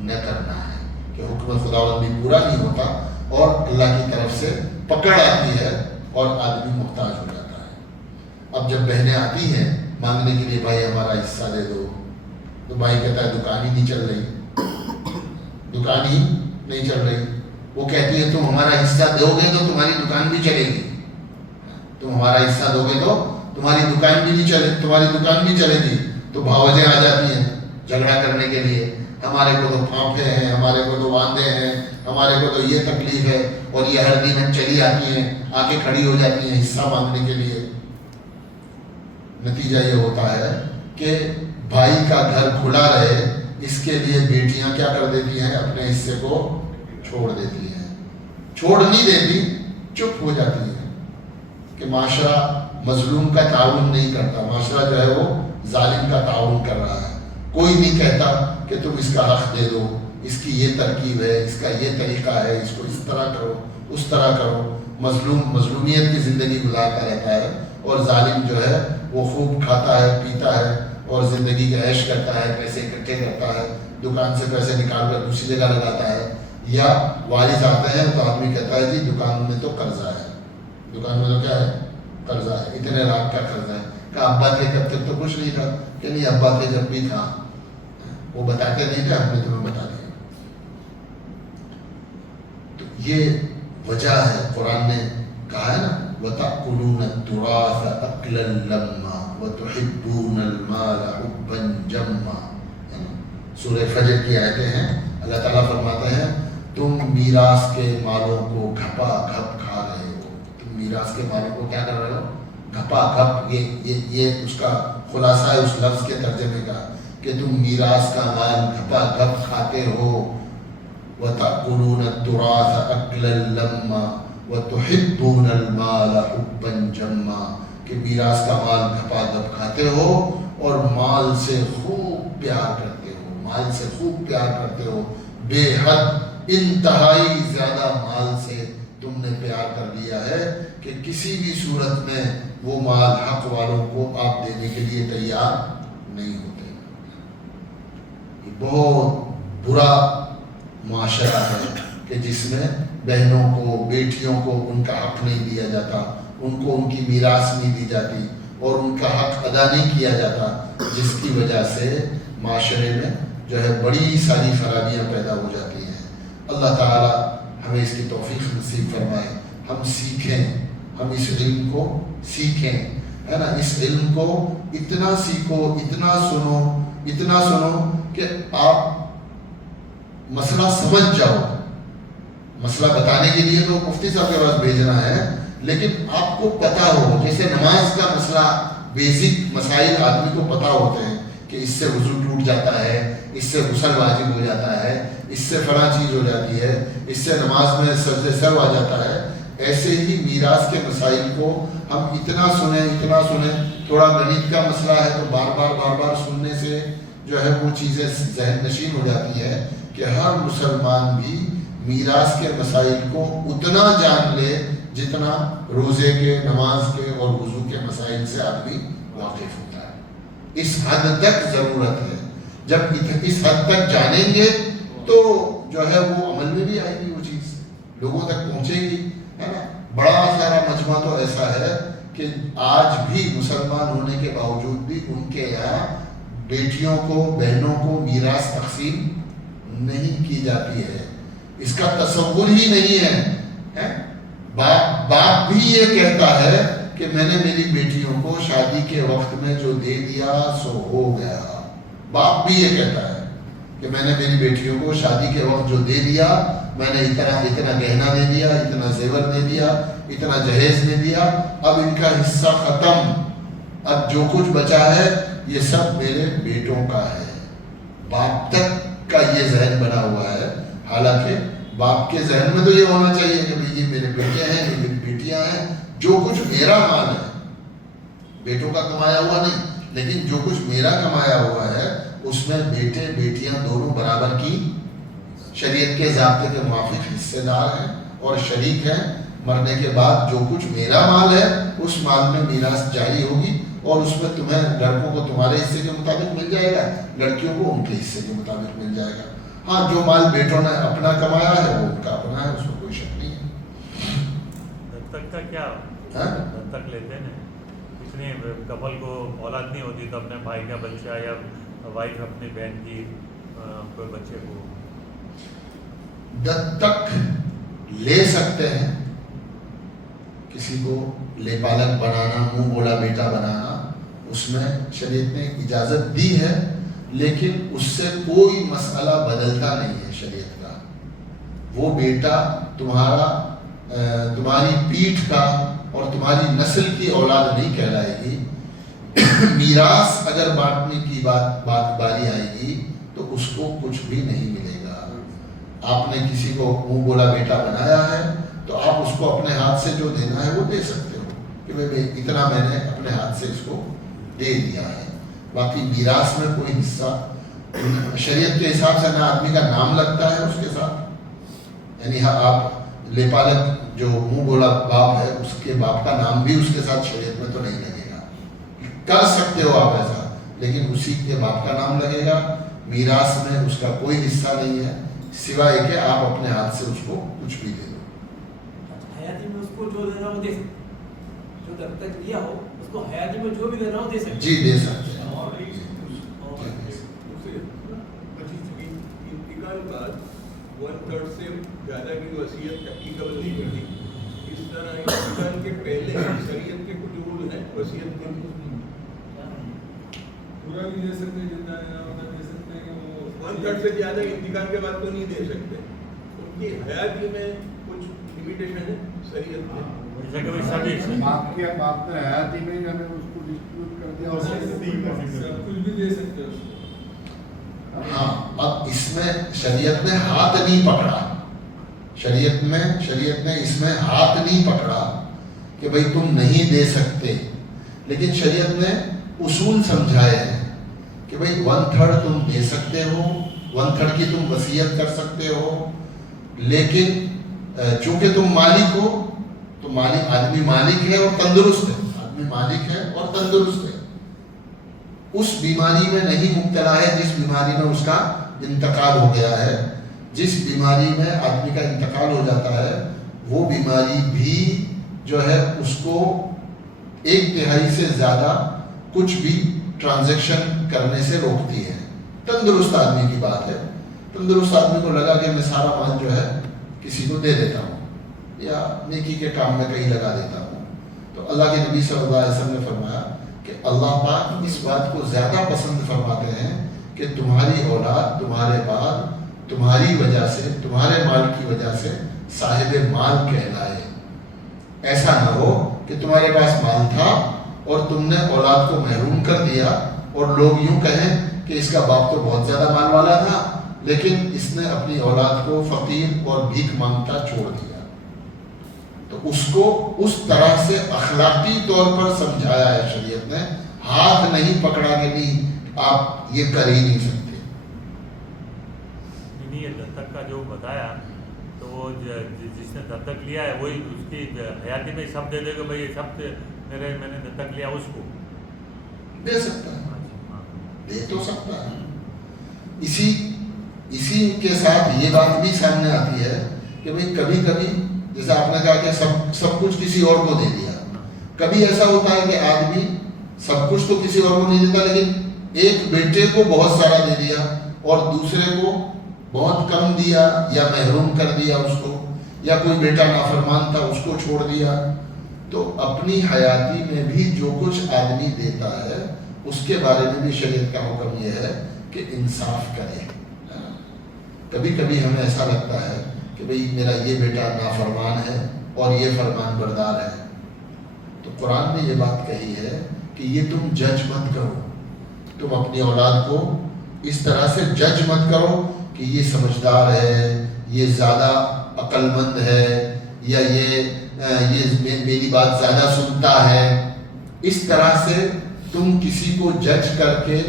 نہ کرنا ہے، کہ حکم خداوند بھی پورا نہیں ہوتا اور اللہ کی طرف سے پکڑ آتی ہے اور آدمی محتاج ہو جاتا ہے. اب جب بہنیں آتی ہیں مانگنے کے لیے بھائی ہمارا حصہ دے دو، تو بھائی کہتا ہے دکان ہی نہیں چل رہی، دکان ہی نہیں چل رہی. وہ کہتی ہے تم ہمارا حصہ دو گے تو تمہاری دکان بھی چلے گی، تم ہمارا حصہ دو گے تو تمہاری دکان بھی نہیں چلے، تمہاری دکان بھی چلے گی. تو بھاوجیں آ جاتی ہیں جھگڑا کرنے کے لیے، ہمارے کو تو پھانپے ہیں، ہمارے کو تو واندے ہیں، ہمارے کو تو یہ تکلیف ہے، اور یہ ہر دن چلی آتی ہیں، آ کے کھڑی ہو جاتی ہیں حصہ مانگنے کے لیے. نتیجہ یہ ہوتا ہے کہ بھائی کا گھر کھلا رہے اس کے لیے بیٹیاں کیا کر دیتی ہیں، اپنے حصے کو چھوڑ دیتی ہیں. چھوڑ نہیں دیتی، چپ ہو جاتی ہیں کہ معاشرہ مظلوم کا تعاون نہیں کرتا، معاشرہ جو ہے وہ ظالم کا تعاون کر رہا ہے. کوئی نہیں کہتا کہ تم اس کا حق دے دو، اس کی یہ ترکیب ہے، اس کا یہ طریقہ ہے، اس کو اس طرح کرو، اس طرح کرو. مظلوم مظلومیت کی زندگی گزارتا رہتا ہے، اور ظالم جو ہے وہ خوب کھاتا ہے، پیتا ہے، اور زندگی کا عیش کرتا ہے، پیسے اکٹھے کرتا ہے، دکان سے پیسے نکال کر دوسری جگہ لگاتا ہے. یا وارث آتے ہیں تو آدمی کہتا ہے جی دکان میں تو قرضہ ہے، دکان میں تو کیا ہے، قرضہ ہے، اتنے لاکھ کا قرضہ ہے. کہ ابا تھے تب تک تو کچھ نہیں تھا، کہ نہیں ابا تھے جب بھی تھا، وہ بتاتے نہیں تھے، ہم نے تمہیں بتا دیا. تو یہ وجہ ہے، قرآن نے کہا ہے نا وَتَأْكُلُونَ التُّرَاثَ أَكْلًا لَمًّا وَتُحِبُّونَ الْمَالَ حُبًّا جَمًّا. سورہ فجر کی آیتیں ہیں. اللہ تعالیٰ فرماتے ہیں تم میراث کے مالوں کو گھپا گھپ کھا رہے ہو، تم میراث کے مالوں کو کیا کر رہے ہو، گھپا گھپ. یہ اس کا خلاصہ ہے اس لفظ کے ترجمے کا کہ تم میراث کا مال گھپا گھپ کھاتے ہو. وَتَأْكُلُونَ التُّرَاثَ أَكْلًا لَمًّا وَتُحِبُّونَ الْمَالَ حُبًّا جَمًّا. کہ میراث کا مال گھپا گھپ کھاتے ہو اور مال سے خوب پیار کرتے ہو، مال سے خوب پیار کرتے ہو، بے حد انتہائی زیادہ مال سے تم نے پیار کر لیا ہے کہ کسی بھی صورت میں وہ مال حق والوں کو آپ دینے کے لیے تیار نہیں ہوتے. یہ بہت برا معاشرہ ہے کہ جس میں بہنوں کو، بیٹیوں کو ان کا حق نہیں دیا جاتا، ان کو ان کی میراث نہیں دی جاتی، اور ان کا حق ادا نہیں کیا جاتا، جس کی وجہ سے معاشرے میں جو ہے بڑی ساری خرابیاں پیدا ہو جاتی ہیں. اللہ تعالیٰ ہمیں اس کی توفیق نصیب فرمائے. ہم سیکھیں، ہم اس علم کو سیکھیں، ہے نا. اس علم کو اتنا سیکھو، اتنا سنو، اتنا سنو کہ آپ مسئلہ سمجھ جاؤ. مسئلہ بتانے کے لیے تو مفتی صاحب کے پاس بھیجنا ہے، لیکن آپ کو پتہ ہو. جیسے نماز کا مسئلہ، بیسک مسائل آدمی کو پتہ ہوتے ہیں کہ اس سے وضو ٹوٹ جاتا ہے، اس سے غسل واجب ہو جاتا ہے، اس سے فلاں چیز ہو جاتی ہے، اس سے نماز میں سجدے سہو آ جاتا ہے. ایسے ہی میراث کے مسائل کو ہم اتنا سنیں، اتنا سنیں. تھوڑا گنت کا مسئلہ ہے تو بار بار سننے سے جو ہے وہ چیزیں ذہن نشین ہو جاتی ہے کہ ہر مسلمان بھی میراث کے مسائل کو اتنا جان لے جتنا روزے کے، نماز کے اور وضو کے مسائل سے آدمی واقف ہوتا ہے. اس حد تک ضرورت ہے. جب اس حد تک جانیں گے تو جو ہے وہ عمل میں بھی آئے گی، وہ چیز لوگوں تک پہنچے گی، ہے نا. بڑا سارا مجمع تو ایسا ہے کہ آج بھی مسلمان ہونے کے باوجود بھی ان کے یہاں بیٹیوں کو، بہنوں کو میراث تقسیم نہیں کی جاتی ہے. اس کا تصور ہی نہیں ہے. باپ بھی یہ کہتا ہے کہ میں نے میری بیٹیوں کو شادی کے وقت میں جو دے دیا سو ہو گیا. باپ بھی یہ کہتا ہے کہ میں نے میری بیٹیوں کو شادی کے وقت جو دے دیا، میں نے اتنا گہنا دے دیا، اتنا زیور دے دیا، اتنا جہیز دے دیا، اب ان کا حصہ ختم، اب جو کچھ بچا ہے یہ سب میرے بیٹوں کا ہے. باپ تک کا یہ ذہن بنا ہوا ہے. حالانکہ باپ کے ذہن میں تو یہ ہونا چاہیے کہ بھئی یہ میرے بیٹے ہیں، یہ میری بیٹیاں ہیں، جو کچھ میرا مال ہے، بیٹوں کا کمایا ہوا نہیں، لیکن جو کچھ میرا کمایا ہوا ہے اس میں بیٹے بیٹیاں دونوں برابر کی شریعت کے ضابطے کے موافق حصے دار ہیں اور شریک ہیں. مرنے کے بعد جو کچھ میرا مال ہے اس مال میں میراث جاری ہوگی، اور اس میں تمہیں لڑکوں کو تمہارے حصے کے مطابق مل جائے گا، لڑکیوں کو ان کے حصے کے مطابق مل جائے گا. ہاں جو مال بیٹوں نے اپنا کمایا ہے وہ ان کا اپنا ہے، اس میں کوئی شک نہیں ہے. دستک کا کیا؟ دستک لیتے ہیں اپنے کپل کو اولاد نہیں ہوتی تو اپنے بھائی کا بچہ یا وائف اپنی بہن کی کوئی بچے کو دتک لے سکتے ہیں. کسی کو لے پالک بنانا، منہ بولا بیٹا بنانا، اس میں شریعت نے اجازت دی ہے، لیکن اس سے کوئی مسئلہ بدلتا نہیں ہے شریعت کا. وہ بیٹا تمہاری پیٹھ کا اور تمہاری نسل کی اولاد نہیں کہلائے گی. میراث اگر بانٹنے کی بات باری آئے گی تو اس کو کچھ بھی نہیں ملے گا. آپ نے کسی کو منہ بولا بیٹا بنایا ہے تو آپ اس کو اپنے ہاتھ سے جو دینا ہے وہ دے سکتے ہو کہ بھائی اتنا میں نے اپنے ہاتھ سے اس کو دے دیا ہے. باقی میراث میں کوئی حصہ شریعت کے حساب سے نہ آدمی کا نام لگتا ہے اس کے ساتھ، یعنی آپ لے پالک جو منہ بولا باپ ہے اس کے باپ کا نام بھی اس کے ساتھ شریعت میں تو نہیں لگے گا. کر سکتے ہو آپ ایسا، لیکن اسی کے باپ کا نام لگے گا. میراث میں اس کا کوئی حصہ نہیں ہے سوائے کہ آپ اپنے ہاتھ سے اس کو کچھ بھی دے دو. حیاتی میں اس کو جو دینا وہ دے سکتے، جو جب تک لیا ہو اس کو حیاتی میں جو بھی دینا ہو دے سکتے. جی دے سکتے ہیں. انتقال بعد 1/3 سے زیادہ کی وصیت حقیقت نہیں کرتی. اس طرح انتقال کے پہلے شریعت کے کچھ رول ہیں وصیت کے. پورا بھی دے سکتے ہیں، جتنا دے سکتے ہیں. 1/3 سے زیادہ انتقال کے بعد تو نہیں دے سکتے. ان کی حیاتی میں کچھ لمیٹیشن ہے شریعت میں. باپ نے حیاتی میں ہمیں اس کو ڈسٹریبیوٹ کر دیا اور سب کچھ بھی دے سکتے ہیں اس کو. ہاں، اب اس میں شریعت نے ہاتھ نہیں پکڑا. شریعت نے اس میں ہاتھ نہیں پکڑا کہ بھئی تم نہیں دے سکتے، لیکن شریعت نے اصول سمجھائے ہیں کہ بھئی 1/3 تم دے سکتے ہو، 1/3 کی تم وصیت کر سکتے ہو، لیکن چونکہ تم مالک ہو تو آدمی مالک ہے اور تندرست ہے. آدمی مالک ہے اور تندرست ہے، اس بیماری میں نہیں مبتلا ہے جس بیماری میں اس کا انتقال ہو گیا ہے. جس بیماری میں آدمی کا انتقال ہو جاتا ہے وہ بیماری بھی جو ہے اس کو 1/3 سے زیادہ کچھ بھی ٹرانزیکشن کرنے سے روکتی ہے. تندرست آدمی کی بات ہے. تندرست آدمی کو لگا کہ میں سارا مال جو ہے کسی کو دے دیتا ہوں یا نیکی کے کام میں کہیں لگا دیتا ہوں، تو اللہ کے نبی صلی اللہ علیہ وسلم نے فرمایا کہ اللہ پاک اس بات کو زیادہ پسند فرماتے ہیں کہ تمہاری اولاد تمہارے بعد تمہاری وجہ سے، تمہارے مال کی وجہ سے صاحب مال کہلائے. ایسا نہ ہو کہ تمہارے پاس مال تھا اور تم نے اولاد کو محروم کر دیا اور لوگ یوں کہیں کہ اس کا باپ تو بہت زیادہ مال والا تھا لیکن اس نے اپنی اولاد کو فقیر اور بھیک مانگتا چھوڑ دیا. تو اس کو اس طرح سے اخلاقی طور پر سمجھایا ہے شریعت نے. ہاتھ نہیں پکڑا کہ نہیں آپ یہ کر ہی نہیں سکتے. نہیں، یہ دستک کا جو بتایا تو وہ جس نے دستک لیا ہے وہی اس کی حیاتی میں سب دے دے گا بھائی یہ سب میں نے دستک لیا اس کو دے سکتا ہے، دے تو سکتا ہے. اسی کے ساتھ یہ بات بھی سامنے آتی ہے کہ بھئی کبھی کبھی جیسے آپ نے کہا کہ سب کچھ کسی اور کو دے دیا. کبھی ایسا ہوتا ہے کہ آدمی سب کچھ تو کسی اور کو نہیں دیتا لیکن ایک بیٹے کو بہت سارا دے دیا اور دوسرے کو بہت کم دیا یا محروم کر دیا اس کو، یا کوئی بیٹا نافرمان تھا اس کو چھوڑ دیا. تو اپنی حیاتی میں بھی جو کچھ آدمی دیتا ہے اس کے بارے میں بھی شریعت کا حکم یہ ہے کہ انصاف کرے. کبھی کبھی ہمیں ایسا لگتا ہے کہ بھئی میرا یہ بیٹا نافرمان ہے اور یہ فرمان بردار ہے، تو قرآن نے یہ بات کہی ہے کہ یہ تم جج مت کرو. تم اپنی اولاد کو اس طرح سے جج مت کرو کہ یہ سمجھدار ہے، یہ زیادہ عقل مند ہے، یا یہ میری بات زیادہ سنتا ہے. اس طرح سے تم کسی کو جج کر کے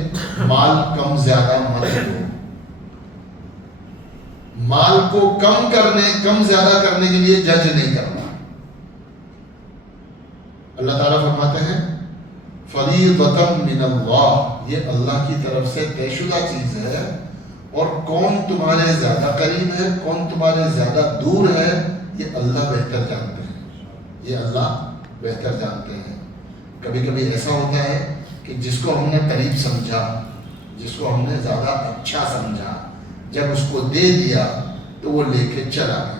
مال کم زیادہ مت دو. مال کو کم زیادہ کرنے کے لیے جج نہیں کرنا. اللہ تعالیٰ فرماتے ہیں فریضۃ من اللہ، یہ اللہ کی طرف سے طے شدہ چیز ہے، اور کون تمہارے زیادہ قریب ہے کون تمہارے زیادہ دور ہے یہ اللہ بہتر جانتے ہیں. یہ اللہ بہتر جانتے ہیں. کبھی کبھی ایسا ہوتا ہے کہ جس کو ہم نے قریب سمجھا، جس کو ہم نے زیادہ اچھا سمجھا، جب اس کو دے دیا تو وہ لے کے چلا گیا،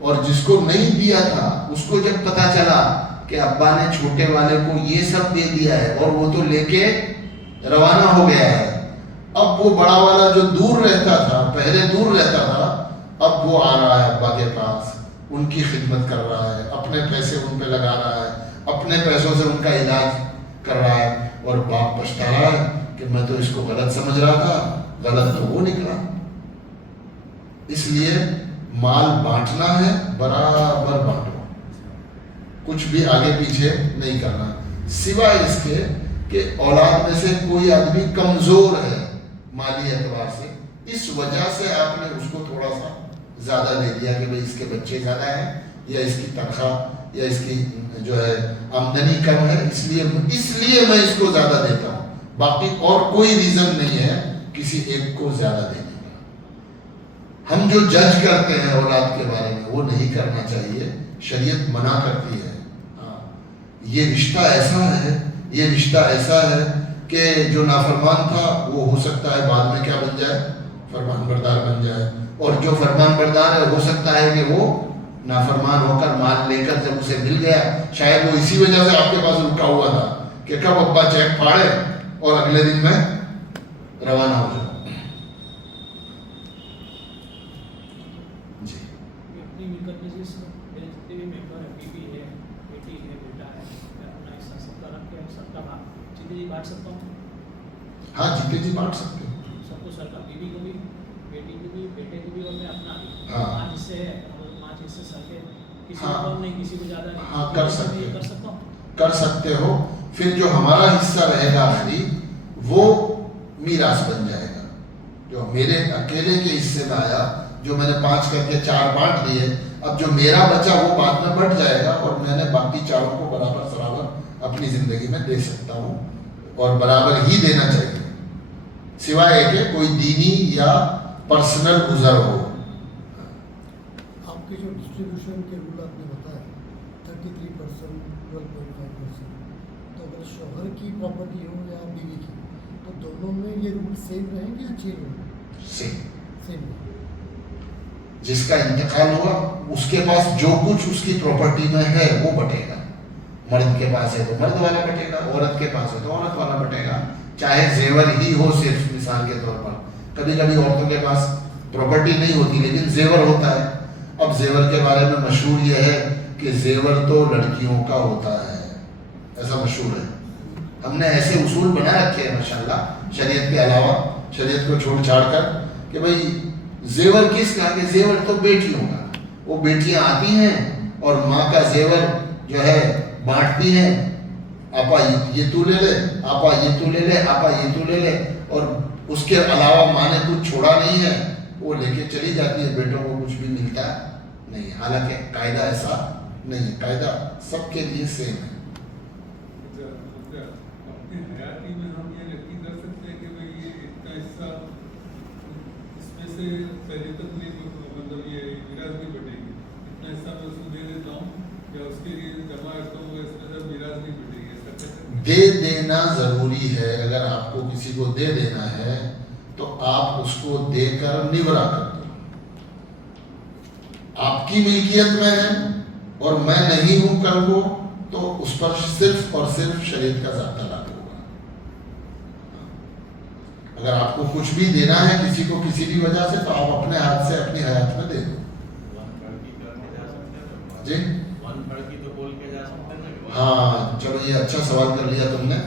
اور جس کو نہیں دیا تھا اس کو جب پتا چلا کہ ابا نے چھوٹے والے کو یہ سب دے دیا ہے اور وہ تو لے کے روانہ ہو گیا ہے، اب وہ بڑا والا جو دور رہتا تھا، پہلے دور رہتا تھا، اب وہ آ رہا ہے ابا کے پاس، ان کی خدمت کر رہا ہے، اپنے پیسے ان پہ لگا رہا ہے، اپنے پیسوں سے ان کا علاج کر رہا ہے، اور باپ پچھتا رہا ہے کہ میں تو اس کو غلط سمجھ رہا تھا، غلط تو وہ نکلا۔ اس لیے مال بانٹنا ہے، برابر بانٹو، کچھ بھی آگے پیچھے نہیں کرنا، سوائے اس کے کہ اولاد میں سے کوئی آدمی کمزور ہے مالی اعتبار سے، اس وجہ سے آپ نے اس کو تھوڑا سا زیادہ دے دیا کہ بھئی اس کے بچے زیادہ ہیں، یا اس کی تنخواہ یا اس کی جو ہے آمدنی کم ہے، اس لیے میں اس کو زیادہ دیتا ہوں، باقی اور کوئی ریزن نہیں ہے کسی ایک کو زیادہ دینے کا۔ ہم جو جج کرتے ہیں اولاد کے بارے میں وہ نہیں کرنا چاہیے، شریعت منع کرتی ہے۔ یہ رشتہ ایسا ہے کہ جو نافرمان تھا وہ ہو سکتا ہے بعد میں کیا بن جائے، فرمان بردار بن جائے، اور جو فرمان بردار ہے ہو سکتا ہے کہ وہ نافرمان ہو کر مال لے کر جب اسے مل گیا، شاید وہ اسی وجہ سے آپ کے پاس رکا ہوا تھا کہ کب ابا چیک پھاڑے اور اگلے دن میں روانہ ہو جاؤ۔ جی اپنی ملکت میں جتنے بھی ممبر ہیں، بیوی ہے، بیٹی ہے، بیٹا ہے، میں اپنا حصہ سب کا رکھ کے سب کا جتنے جی بانٹ سکتا ہوں؟ ہاں جتنے جی بانٹ سکتے ہو، سب کو سر کا، بیوی کو بھی، بیٹی کو بھی، بیٹے کو بھی، اور میں اپنا بھی، ہاں 5 حصے ہے، 5 حصے سر کے، کسی ہاں کو کم نہیں، کسی کو زیادہ نہیں، ہاں کر سکتے کر سکتا ہوں۔ کر سکتے ہو، پھر جو ہمارا حصہ رہے گا آخری وہ میراث بن جائے گا، جو میرے اکیلے کے حصے میں آیا، جو میں نے 5 کر کے 4 بانٹ لیے، اب جو میرا بچا وہ بعد میں بٹ جائے گا، اور میں نے باقی 4 کو برابر سرابر اپنی زندگی میں دے سکتا ہوں، اور برابر ہی دینا چاہیے، سوائے کہ کوئی دینی یا پرسنل گزر ہو۔ آپ کے جو ڈسٹریبیوشن کے رول آپ نے بتایا 33%، 12.5%، تو اگر شوہر کی پراپرٹی ہو یا بیوی کی تو دونوں میں یہ رول سیم رہیں گے یا چینج ہوں گے؟ سیم جس کا انتقال ہوا اس کے پاس جو کچھ اس کی پراپرٹی میں ہے وہ بٹے گا، مرد کے پاس ہے تو مرد والا بٹے گا، عورت کے پاس ہے تو عورت والا بٹے گا، چاہے زیور ہی ہو، صرف مثال کے طور پر کبھی کبھی عورتوں کے پاس پراپرٹی نہیں ہوتی لیکن زیور ہوتا ہے۔ اب زیور کے بارے میں مشہور یہ ہے کہ زیور تو لڑکیوں کا ہوتا ہے، ایسا مشہور ہے، ہم نے ایسے اصول بنا رکھے ہیں ماشاءاللہ شریعت کے علاوہ، شریعت کو چھوڑ چھاڑ کر، کہ بھئی زیور کس کا، کہ زیور تو بیٹیوں کا، وہ بیٹیاں آتی ہیں اور ماں کا زیور جو ہے بانٹتی ہیں، آپا یہ تو لے لے، آپا یہ تو لے لے، آپا یہ تو لے لے، اور اس کے علاوہ ماں نے کچھ چھوڑا نہیں ہے، وہ لے کے چلی جاتی ہے، بیٹوں کو کچھ بھی ملتا نہیں، حالانکہ قاعدہ ایسا نہیں ہے، قاعدہ سب کے لیے سیم ہے۔ اپنی حیاتی میں ہم یہ یقین کر سکتے ہیں کہ بھئی یہ اتنا حصہ اس میں سے پہلے تک نہیں، مطلب یہ میراث نہیں بٹے گی، اتنا حصہ میں اس کو دے دیتا ہوں یا اس کے لیے جمع رکھتا ہوں، اس میں سے میراث نہیں بٹے گی، ایسا کیسے؟ دے دینا ضروری ہے، اگر آپ کو کسی کو دے دینا ہے تو آپ اس کو دے کر نورا کر دو، آپ کی ملکیت میں ہے اور میں نہیں ہوں کل کو، تو اس پر صرف اور صرف شریعت کا ضابطہ لاگو ہوگا۔ اگر آپ کو کچھ بھی دینا ہے کسی کو کسی بھی وجہ سے تو آپ اپنے ہاتھ سے اپنی حیات میں دے دو۔ جی ہاں چلو یہ اچھا سوال کر لیا تم نے،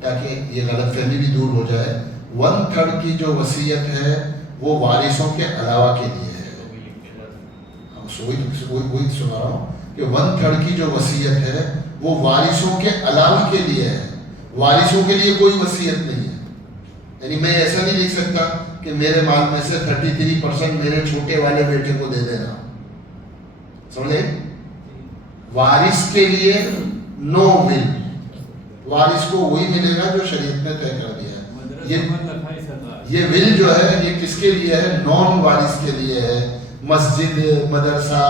تاکہ یہ غلط فہمی بھی دور ہو جائے۔ 1/3 کی جو وصیت ہے وہ وارثوں کے علاوہ کے لیے ہے، وہی سنا رہا ہوں کہ 1/3 کی جو وصیت ہے وہ وارثوں کے علاوہ کے لیے ہے، وارثوں کے لیے کوئی وصیت نہیں ہے، یعنی میں ایسا نہیں لکھ سکتا کہ میرے مال میں سے 33% میرے چھوٹے والے بیٹے کو دے دینا، سمجھے؟ وارث کے لیے نو ول، وارث کو وہی ملے گا جو شریعت نے طے کر دیا ہے۔ یہ ول جو ہے یہ کس کے لیے ہے؟ نان وارث کے لیے ہے، مسجد، مدرسہ،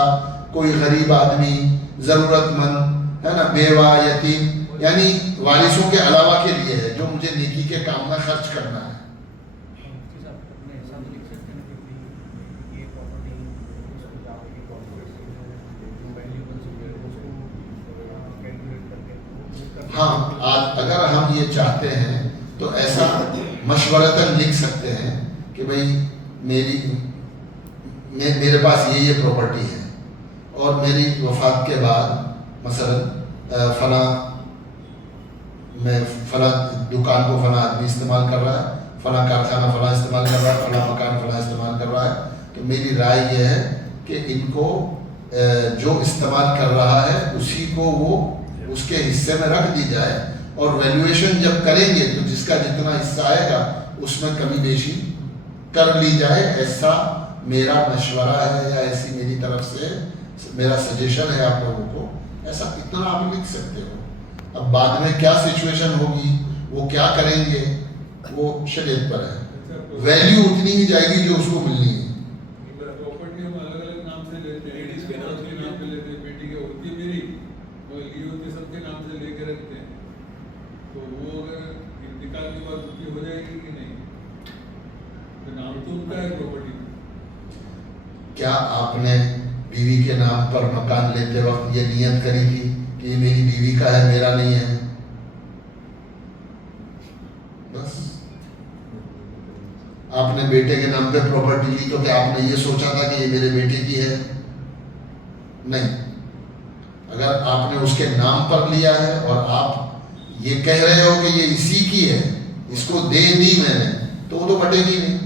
کوئی غریب آدمی، ضرورت مند، ہے نا, بیوہ, یتیم, یعنی وارثوں کے علاوہ کے لیے ہے جو مجھے نیکی کے کام میں خرچ کرنا ہے. مفتی صاحب اپنے ایسا تو لکھ سکتے ہیں کہ بھائی یہ پراپرٹی اس کو جا کے جو ویلیوبل چیزیں اس کو کیلکولیٹ کر کے. ہاں, اگر ہم یہ چاہتے ہیں تو ایسا مشورتاً لکھ سکتے ہیں کہ بھائی میرے پاس یہ پراپرٹی ہے اور میری وفات کے بعد مثلا میں فلاں دکان کو فلاں آدمی استعمال کر رہا ہے, فلاں کارخانہ فلاں استعمال کر رہا ہے, فلاں مکان فلاں استعمال کر رہا ہے, تو میری رائے یہ ہے کہ ان کو جو استعمال کر رہا ہے اسی کو وہ اس کے حصے میں رکھ دی جائے, اور ویلیویشن جب کریں گے تو جس کا جتنا حصہ آئے گا اس میں کمی بیشی کر لی جائے. ایسا میرا مشورہ ہے یا ایسی میری طرف سے میرا سجیشن ہے آپ لوگوں کو. ایسا اتنا آپ لکھ سکتے ہو. اب بعد میں کیا سچویشن ہوگی, وہ کیا کریں گے, وہ شریعت پر ہے. ویلیو اتنی ہی جائے گی جو اس کو ملنی ہے. پراپرٹی ہم الگ الگ نام سے لیتے ہیں, لیڈیز کے نام پہ لیتے ہیں, بیٹی کے ہوتی ہے میری اور لی ہوتی سب کے نام سے لے کے رکھتے ہیں. تو وہ اگر انتقال کے بعد اس کی ہو جائے گی کہ نہیں, تو نام تو ان کا ہے پراپرٹی. کیا آپ نے بیوی کے نام پر مکان لیتے وقت یہ نیت کری تھی کہ یہ میری بیوی کا ہے, میرا نہیں ہے؟ بس. آپ نے بیٹے کے نام پہ پراپرٹی لی تو کیا آپ نے یہ سوچا تھا کہ یہ میرے بیٹے کی ہے؟ نہیں. اگر آپ نے اس کے نام پر لیا ہے اور آپ یہ کہہ رہے ہو کہ یہ اسی کی ہے, اس کو دے دی میں نے, تو وہ تو بٹے گی نہیں,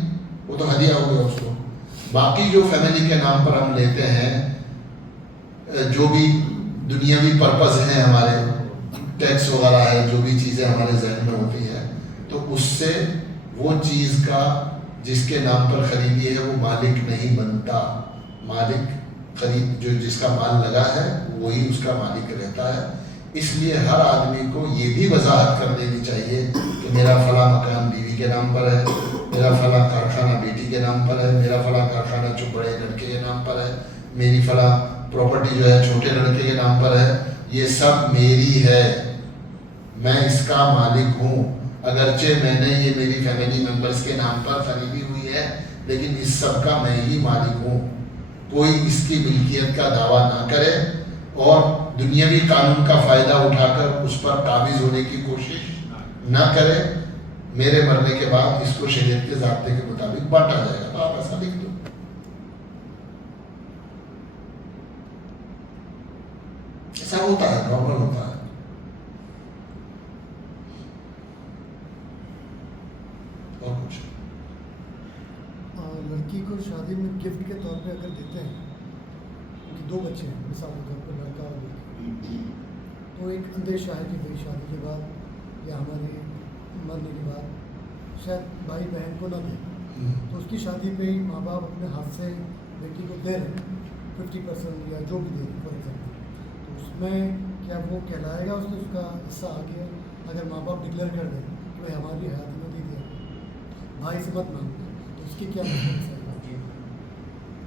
وہ تو ہدیہ ہو گیا اس کو. باقی جو فیملی کے نام پر ہم لیتے ہیں, جو بھی دنیاوی پرپز ہیں ہمارے, ٹیکس وغیرہ ہے, جو بھی چیزیں ہمارے ذہن میں ہوتی ہیں, تو اس سے وہ چیز کا جس کے نام پر خریدی ہے وہ مالک نہیں بنتا. مالک جس کا مال لگا ہے وہی اس کا مالک رہتا ہے. اس لیے ہر آدمی کو یہ بھی وضاحت کر دینی چاہیے کہ میرا فلاں مکان بیوی کے نام پر ہے, میرا فلاں کارخانہ بیٹی کے نام پر ہے, میرا فلاں کارخانہ جو بڑے لڑکے کے نام پر ہے, میری فلاں پراپرٹی جو ہے چھوٹے لڑکے کے نام پر ہے. یہ سب میری ہے, میں اس کا مالک ہوں. اگرچہ میں نے یہ میری فیملی ممبرس کے نام پر خریدی ہوئی ہے, لیکن اس سب کا میں ہی مالک ہوں. کوئی اس کی ملکیت کا دعویٰ نہ کرے اور دنیاوی قانون کا فائدہ اٹھا کر اس پر قابض ہونے کی کوشش نہ کرے. میرے مرنے کے بعد اس کو شریعت کے ضابطے کے مطابق بانٹا جائے گا. تو آپ ایسا لکھ دو. ایسا ہوتا ہے, نارمل ہوتا ہے. اور کچھ لڑکی کو شادی میں گفٹ کے طور پہ اگر دیتے ہیں, کہ 2 بچے ہیں مثال کے طور پر لڑکا اور لڑکی, تو ایک اندیشہ ہے کہ بھائی شادی کے بعد یا ہمارے مرنے کے بعد شاید بھائی بہن کو نہ دیں, تو اس کی شادی پہ ہی ماں باپ اپنے ہاتھ سے بیٹی کو دے رہے ہیں 50% یا جو بھی دے رہے ہیں فار ایگزامپل, تو اس میں کیا وہ کہلائے گا اس کا حصہ آ گیا اگر ماں باپ ڈکلیئر کر دیں کہ بھائی ہماری حیات میں دے دیا, بھائی سے مت مانگتے, تو اس کی کیا مطلب ہے؟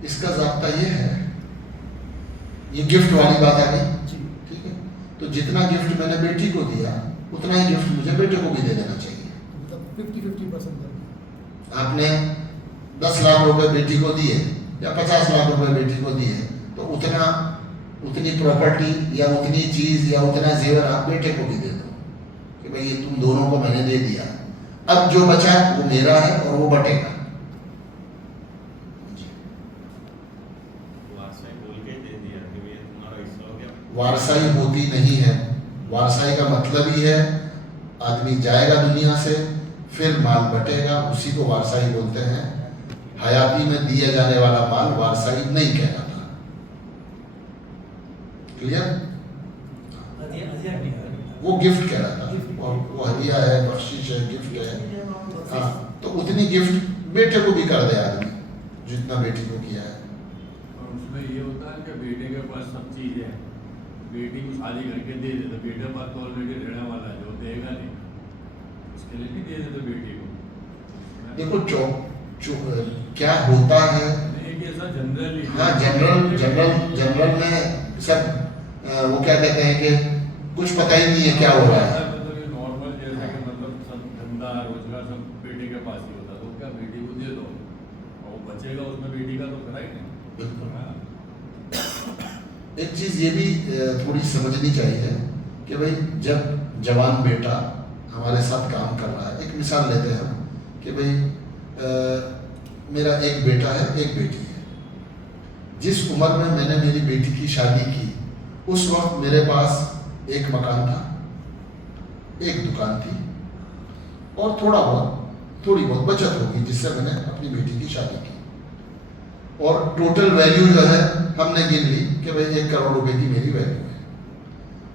اس کا ضابطہ یہ ہے, یہ گفٹ والی بات آ گئی. جی ٹھیک ہے, تو جتنا گفٹ میں نے بیٹی کو دیا اتنا ہی گفٹ مجھے بیٹے کو بھی دے دینا چاہیے. مطلب 50-50% آپ نے 10 لاکھ روپے بیٹی کو دیے یا 50 لاکھ روپے بیٹی کو دیے, تو اتنی پراپرٹی یا اتنی چیز یا اتنا زیور آپ بیٹے کو بھی دے دو کہ بھائی یہ تم دونوں کو میں نے دے دیا, اب جو بچا وہ میرا ہے اور وہ بٹے گا. وارثائی ہوتی نہیں ہے. وارثائی کا مطلب ہی ہے آدمی جائے گا دنیا سے, پھر مال بٹے گا, اسی کو وارثائی بولتے ہیں. حیاتی میں دیا جانے والا مال وارثائی نہیں کہلاتا. کلیئر؟ وہ گفٹ کہلاتا ہے, اور وہ ہدیہ ہے, بخشش ہے, گفٹ ہے. ہاں, تو اتنی گفٹ بیٹے کو بھی کر دے آدمی جتنا بیٹی کو کیا ہے. اور اس میں یہ ہوتا ہے کہ بیٹے کے پاس سب چیزیں ہیں, بیٹی کو شادی کر کے دے دیتے, بیٹے پاس تو آلریڈی رہنے والا ہے, جو دے گا نہیں اس کے لیے نہیں دے دیتے بیٹی کو. دیکھو کیا ہوتا ہے, ایک ایسا جنرل, ہاں جنرل میں سب وہ کیا کہتے ہیں کہ کچھ پتہ ہی نہیں ہے کیا ہو رہا ہے. مطلب یہ نارمل جیسا کہ مطلب سب دھندا روزگار سب بیٹے کے پاس ہی ہوتا، تو کیا بیٹی کو دے دو اور وہ بچے گا، اس میں بیٹی کا تو کھڑا ہی نہیں. بالکل. ایک چیز یہ بھی تھوڑی سمجھنی چاہیے کہ بھائی جب جوان بیٹا ہمارے ساتھ کام کر رہا ہے، ایک مثال لیتے ہیں ہم کہ بھائی میرا ایک بیٹا ہے ایک بیٹی ہے. جس عمر میں نے میری بیٹی کی شادی کی اس وقت میرے پاس ایک مکان تھا، ایک دکان تھی اور تھوڑی بہت بچت ہوگی جس سے میں نے اپنی بیٹی کی شادی کی. اور ٹوٹل ویلیو جو ہے ہم نے گن لی کہ بھائی 1 کروڑ روپے کی میری ویلیو ہے.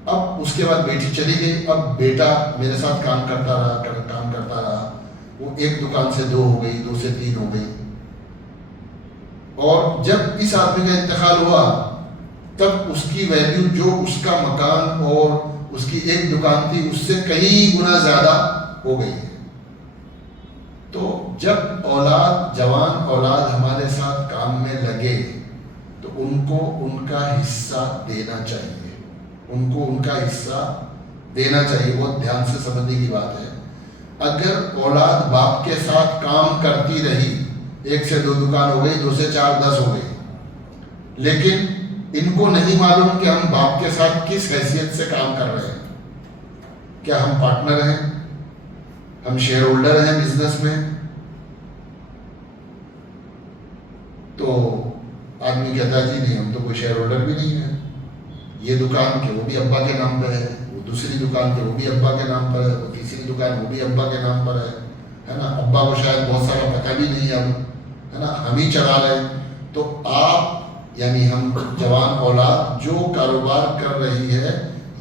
اب اس کے بعد بیٹی چلی گئی، اب بیٹا میرے ساتھ کام کرتا رہا، وہ ایک دکان سے 2 ہو گئی، 2 سے 3 ہو گئی. اور جب اس آدمی کا انتقال ہوا تب اس کی ویلیو جو اس کا مکان اور اس کی ایک دکان تھی اس سے کئی گنا زیادہ ہو گئی ہے. تو جب جوان اولاد ہمارے ساتھ کام میں لگے تو ان کو ان کا حصہ دینا چاہیے، بہت دھیان سے سمجھنے کی بات ہے. اگر اولاد باپ کے ساتھ کام کرتی رہی، 1 سے 2 دکان ہو گئی، 2 سے 4 10 ہو گئی، لیکن ان کو نہیں معلوم کہ ہم باپ کے ساتھ کس حیثیت سے کام کر رہے ہیں. کیا ہم پارٹنر ہیں، ہم شیئر ہولڈر ہیں بزنس میں؟ تو آدمی کہتا ہے جی نہیں، ہم تو کوئی شیئر ہولڈر بھی نہیں ہے. یہ دکان کہ وہ بھی ابا کے نام پر ہے، وہ دوسری دکان کہ وہ بھی ابا کے نام پر ہے، وہ تیسری دکان وہ بھی ابا کے نام پر ہے نا. ابا کو شاید بہت سارا پتہ بھی نہیں ہے ہے نا، ہم ہی چلا رہے ہیں. تو آپ یعنی ہم جوان اولاد جو کاروبار کر رہی ہے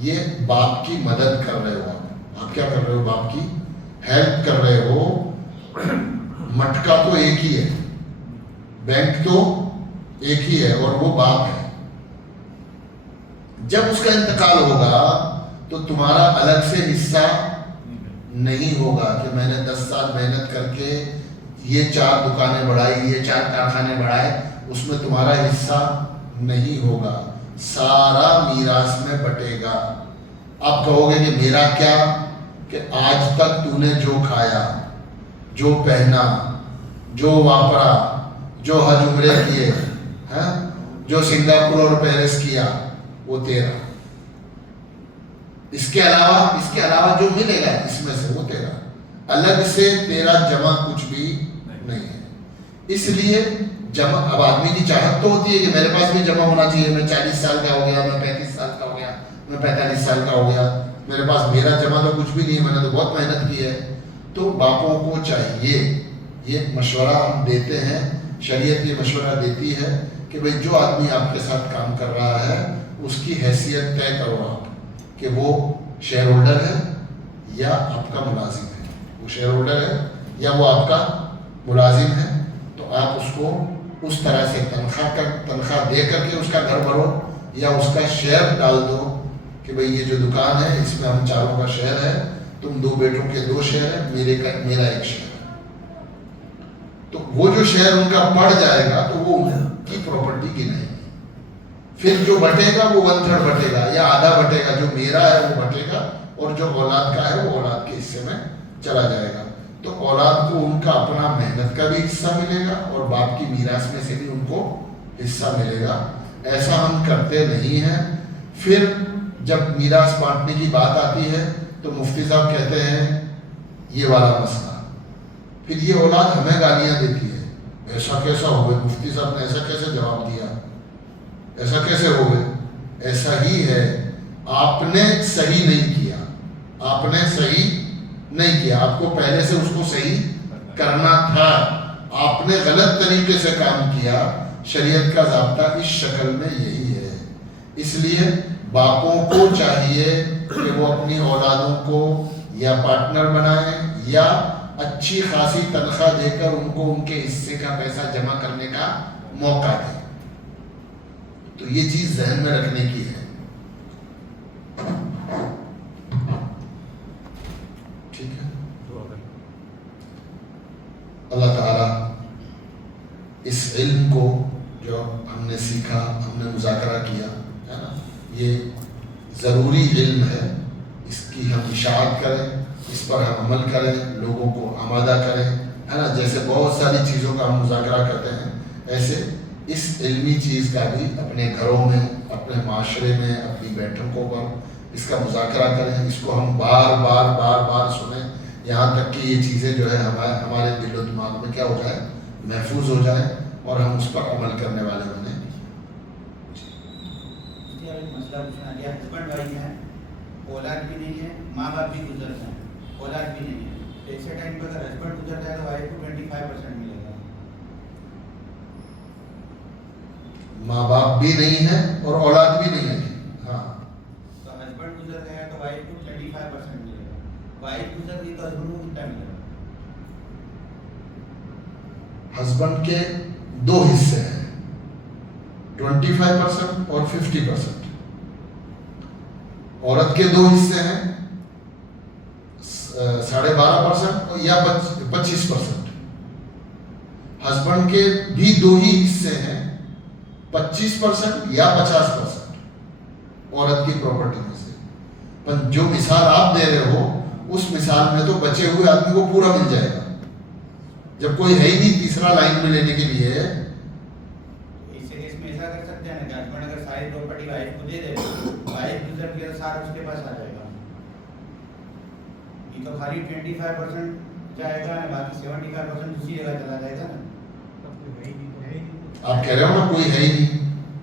یہ باپ کی مدد کر رہے ہو. آپ کیا کر رہے ہو؟ باپ کی ہیلپ کر رہے ہو. مٹکا تو ایک ہی ہے، بینک تو ایک ہی ہے اور وہ باپ ہے. جب اس کا انتقال ہوگا تو تمہارا الگ سے حصہ نہیں ہوگا کہ میں نے 10 سال محنت کر کے یہ 4 دکانیں بڑھائی، یہ 4 کارخانے بڑھائے، اس میں تمہارا حصہ نہیں ہوگا. سارا میراث میں بٹے گا. آپ کہو گے کہ میرا کیا، کہ آج تک تو نے جو کھایا، جو پہنا، جو واپرا، جو حج عمرے کیے، جو سنگاپور اور پیرس کیا، وہ تیرا. اس کے علاوہ جو ملے گا اس میں سے وہ تیرا. الگ سے تیرا جمع کچھ بھی نہیں ہے. اس لیے جمع، اب آدمی کی چاہت تو ہوتی ہے کہ میرے پاس بھی جمع ہونا چاہیے. میں 40 سال کا ہو گیا، میں 35 سال کا ہو گیا، میں 45 سال کا ہو گیا، میرے پاس میرا جمع تو کچھ بھی نہیں ہے، میں نے تو بہت محنت کی ہے. تو باپوں کو چاہیے، یہ مشورہ ہم دیتے ہیں، شریعت یہ مشورہ دیتی ہے کہ بھئی جو آدمی آپ کے ساتھ کام کر رہا ہے اس کی حیثیت طے کرو آپ کہ وہ شیئر ہولڈر ہے یا آپ کا ملازم ہے. وہ شیئر ہولڈر ہے یا وہ آپ کا ملازم ہے. تو آپ اس کو اس طرح سے تنخواہ دے کر کے اس کا گھر بھرو یا اس کا شیئر ڈال دو کہ بھئی یہ جو دکان ہے اس میں ہم 4 کا شیئر ہے، تم 2 بیٹوں کے 2 شیئر ہیں، میرا 1 شیئر ہے. تو وہ جو شیئر ان کا بڑھ جائے گا تو وہ ان کی پراپرٹی گنائے گی. پھر جو بٹے گا وہ 1/3 بٹے گا یا آدھا بٹے گا. جو میرا ہے وہ بٹے گا اور جو اولاد کا ہے وہ اولاد کے حصے میں چلا جائے گا. تو اولاد کو ان کا اپنا محنت کا بھی حصہ ملے گا اور باپ کی میراث میں سے بھی ان کو حصہ ملے گا. ایسا ہم کرتے نہیں ہیں. پھر جب میراث بانٹنے کی بات آتی ہے تو مفتی صاحب کہتے ہیں یہ والا مسئلہ. پھر یہ اولاد ہمیں گالیاں دیتی ہے، ایسا کیسا ہو گئے مفتی صاحب نے ایسا کیسے جواب دیا، ایسا کیسے ہو گئے. ایسا ہی ہے، آپ نے صحیح نہیں کیا، آپ کو پہلے سے اس کو صحیح کرنا تھا. آپ نے غلط طریقے سے کام کیا. شریعت کا ضابطہ اس شکل میں یہی ہے. اس لیے باپوں کو چاہیے کہ وہ اپنی اولادوں کو یا پارٹنر بنائیں یا اچھی خاصی تنخواہ دے کر ان کو ان کے حصے کا پیسہ جمع کرنے کا موقع دیں. تو یہ چیز ذہن میں رکھنے کی ہے. ٹھیک ہے. اللہ تعالیٰ اس علم کو جو ہم نے سیکھا، ہم نے مذاکرہ کیا ہے نا، یہ ضروری علم ہے، اس کی ہم اشاعت کریں، اس پر ہم عمل کریں، لوگوں کو آمادہ کریں، ہے نا. جیسے بہت ساری چیزوں کا ہم مذاکرہ کرتے ہیں، ایسے اس علمی چیز کا بھی اپنے گھروں میں، اپنے معاشرے میں، اپنی بیٹھکوں پر اس کا مذاکرہ کریں، اس کو ہم بار بار بار بار سنیں، یہاں تک کہ یہ چیزیں جو ہے ہمارے دل و دماغ میں کیا ہو جائے، محفوظ ہو جائے اور ہم اس پر عمل کرنے والے بنیں. مسئلہ پوچھنا ہے، ہسبینڈ وائف ہیں، اولاد بھی نہیں ہے، ماں باپ بھی گزر ہیں، اولاد بھی نہیں ہے، تو ایسے ٹائم پہ اگر ہسبینڈ گزر جائے تو وائف کو 25% ملے گا. ماں باپ بھی نہیں ہے اور اولاد بھی نہیں ہے. ہاں، تو ہسبینڈ گزر گیا تو وائف کو 25% ملے گا. وائف گزر گئی تو ہسبینڈ کو کتنا ملے گا؟ ہسبینڈ کے دو حصے ہیں، 25% اور 50%. عورت کے دو حصے ہیں، 12.5% یا 25%. ہسبینڈ کے بھی دو ہی حصے ہیں، 25% یا 50% عورت کی پراپرٹی میں سے. پر جو مثال آپ دے رہے ہو اس مثال میں تو بچے ہوئے آدمی کو پورا مل جائے گا، جب کوئی ہے ہی نہیں تیسرا لائن میں لینے کے لیے. اس میں ایسا کر سکتے ہیں نا، ہسبینڈ اگر ساری پراپرٹی وائف کو دے دے، وائف گزر گیا تو سارا اس کے پاس آ جائے گا. یہ تو خالی 25% جائے گا، باقی 75% دوسری جگہ چلا جائے گا نا. آپ کہہ رہے ہو نا کوئی ہے ہی نہیں.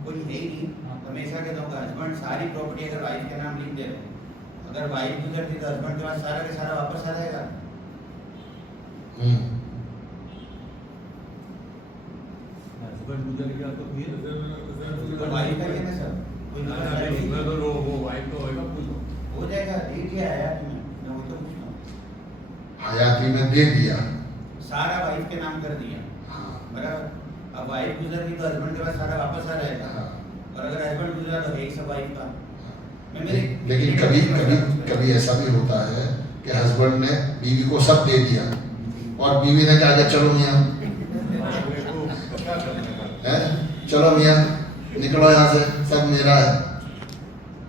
کوئی ہے ہی نہیں. تو میں ایسا کہتا ہوں کہ ہسبینڈ ساری پراپرٹی اگر وائف کے نام لکھ دے رہے، اگر وائف گزرتی تو ہسبینڈ کے پاس سارا کے سارا واپس آ جائے گا. ہسبینڈ گزر گیا تو پھر وائف کا یہ نا سر کوئی وائف کا ہوئے گا، پوچھو ہو جائے گا. دے دیا حیات میں وہ تو پوچھتا ہوں، حیاتی میں دے دیا، سارا وائف کے نام کر دیا برابر. اب وائف گزر گئی تو ہسبینڈ کے پاس سارا واپس آ جائے گا، اور اگر ہسبینڈ گزرا تو ہے ہی سب وائف کا. لیکن کبھی ایسا بھی ہوتا ہے کہ ہسبینڈ نے بیوی کو سب دے دیا اور بیوی نے کہا کہ چلو میاں، چلو میاں نکلو یہاں سے، سب میرا ہے.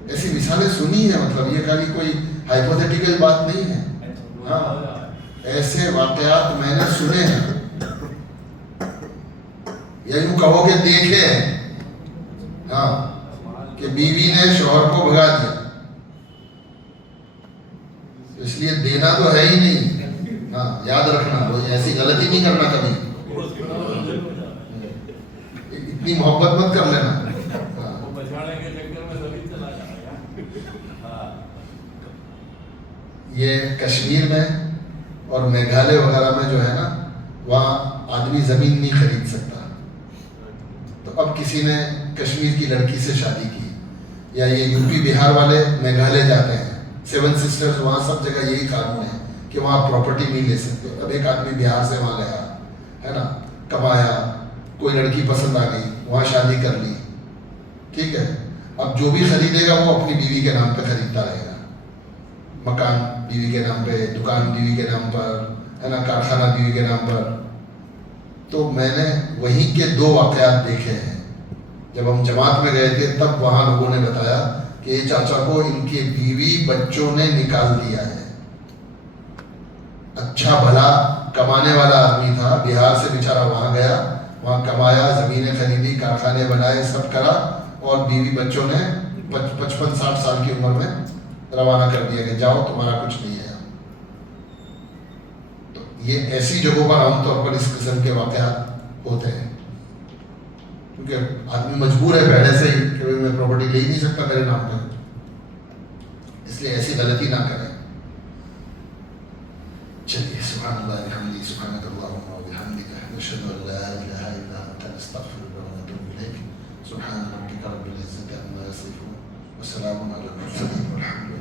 ایسی مثالیں سنی ہیں، مطلب یہ خالی کوئی ہائپوتھیٹیکل بات نہیں ہے. ہاں، ایسے واقعات میں نے سنے ہیں، یا یوں کہو کہ دیکھے ہیں. ہاں، کہ بیوی نے شوہر کو بھگا دیا، اس لیے دینا تو ہے ہی نہیں. ہاں، یاد رکھنا، وہ ایسی غلطی نہیں کرنا کبھی، اتنی محبت مت کر لینا. یہ کشمیر میں اور میگھالیہ وغیرہ میں جو ہے نا، وہاں آدمی زمین نہیں خرید سکتا. تو اب کسی نے کشمیر کی لڑکی سے شادی کی، یا یہ یو پی بہار والے میگھالیہ جاتے ہیں، 7 سسٹرز، وہاں سب جگہ یہی قانون ہے کہ وہاں پراپرٹی نہیں لے سکتے. اب ایک آدمی بہار سے وہاں گیا ہے نا، کمایا، کوئی لڑکی پسند آ گئی، وہاں شادی کر لی، ٹھیک ہے. اب جو بھی خریدے گا وہ اپنی بیوی کے نام پہ خریدتا رہے گا. مکان بیوی کے نام پہ، دکان بیوی کے نام پر، ہے نا، کارخانہ بیوی کے نام پر. تو میں نے وہیں کے 2 واقعات دیکھے ہیں. جب ہم جماعت میں گئے تھے تب وہاں لوگوں نے بتایا کہ یہ چاچا کو ان کی بیوی بچوں نے نکال دیا ہے. اچھا بھلا کمانے والا آدمی تھا، بہار سے بیچارہ وہاں گیا، وہاں کمایا، زمینیں خریدی، کارخانے بنائے، سب کرا، اور بیوی بچوں نے 55-60 سال کی عمر میں روانہ کر دیا کہ جاؤ، تمہارا کچھ نہیں ہے. تو یہ ایسی جگہوں پر عام طور پر اس قسم کے واقعات ہوتے ہیں، کیونکہ آدمی مجبور ہے پہلے سے ہی کہ میں پراپرٹی لے ہی نہیں سکتا میرے نام پہ، اس لیے ایسی غلطی نہ کریں. چلیے، سبحان اللہ وبحمدہ، سبحانک اللہم وبحمدک، نشہد ان لا الہ الا انت، نستغفرک ونتوب الیک. سبحان ربک رب العزة عما یصفون، وسلام علی المرسلین، والحمد للہ.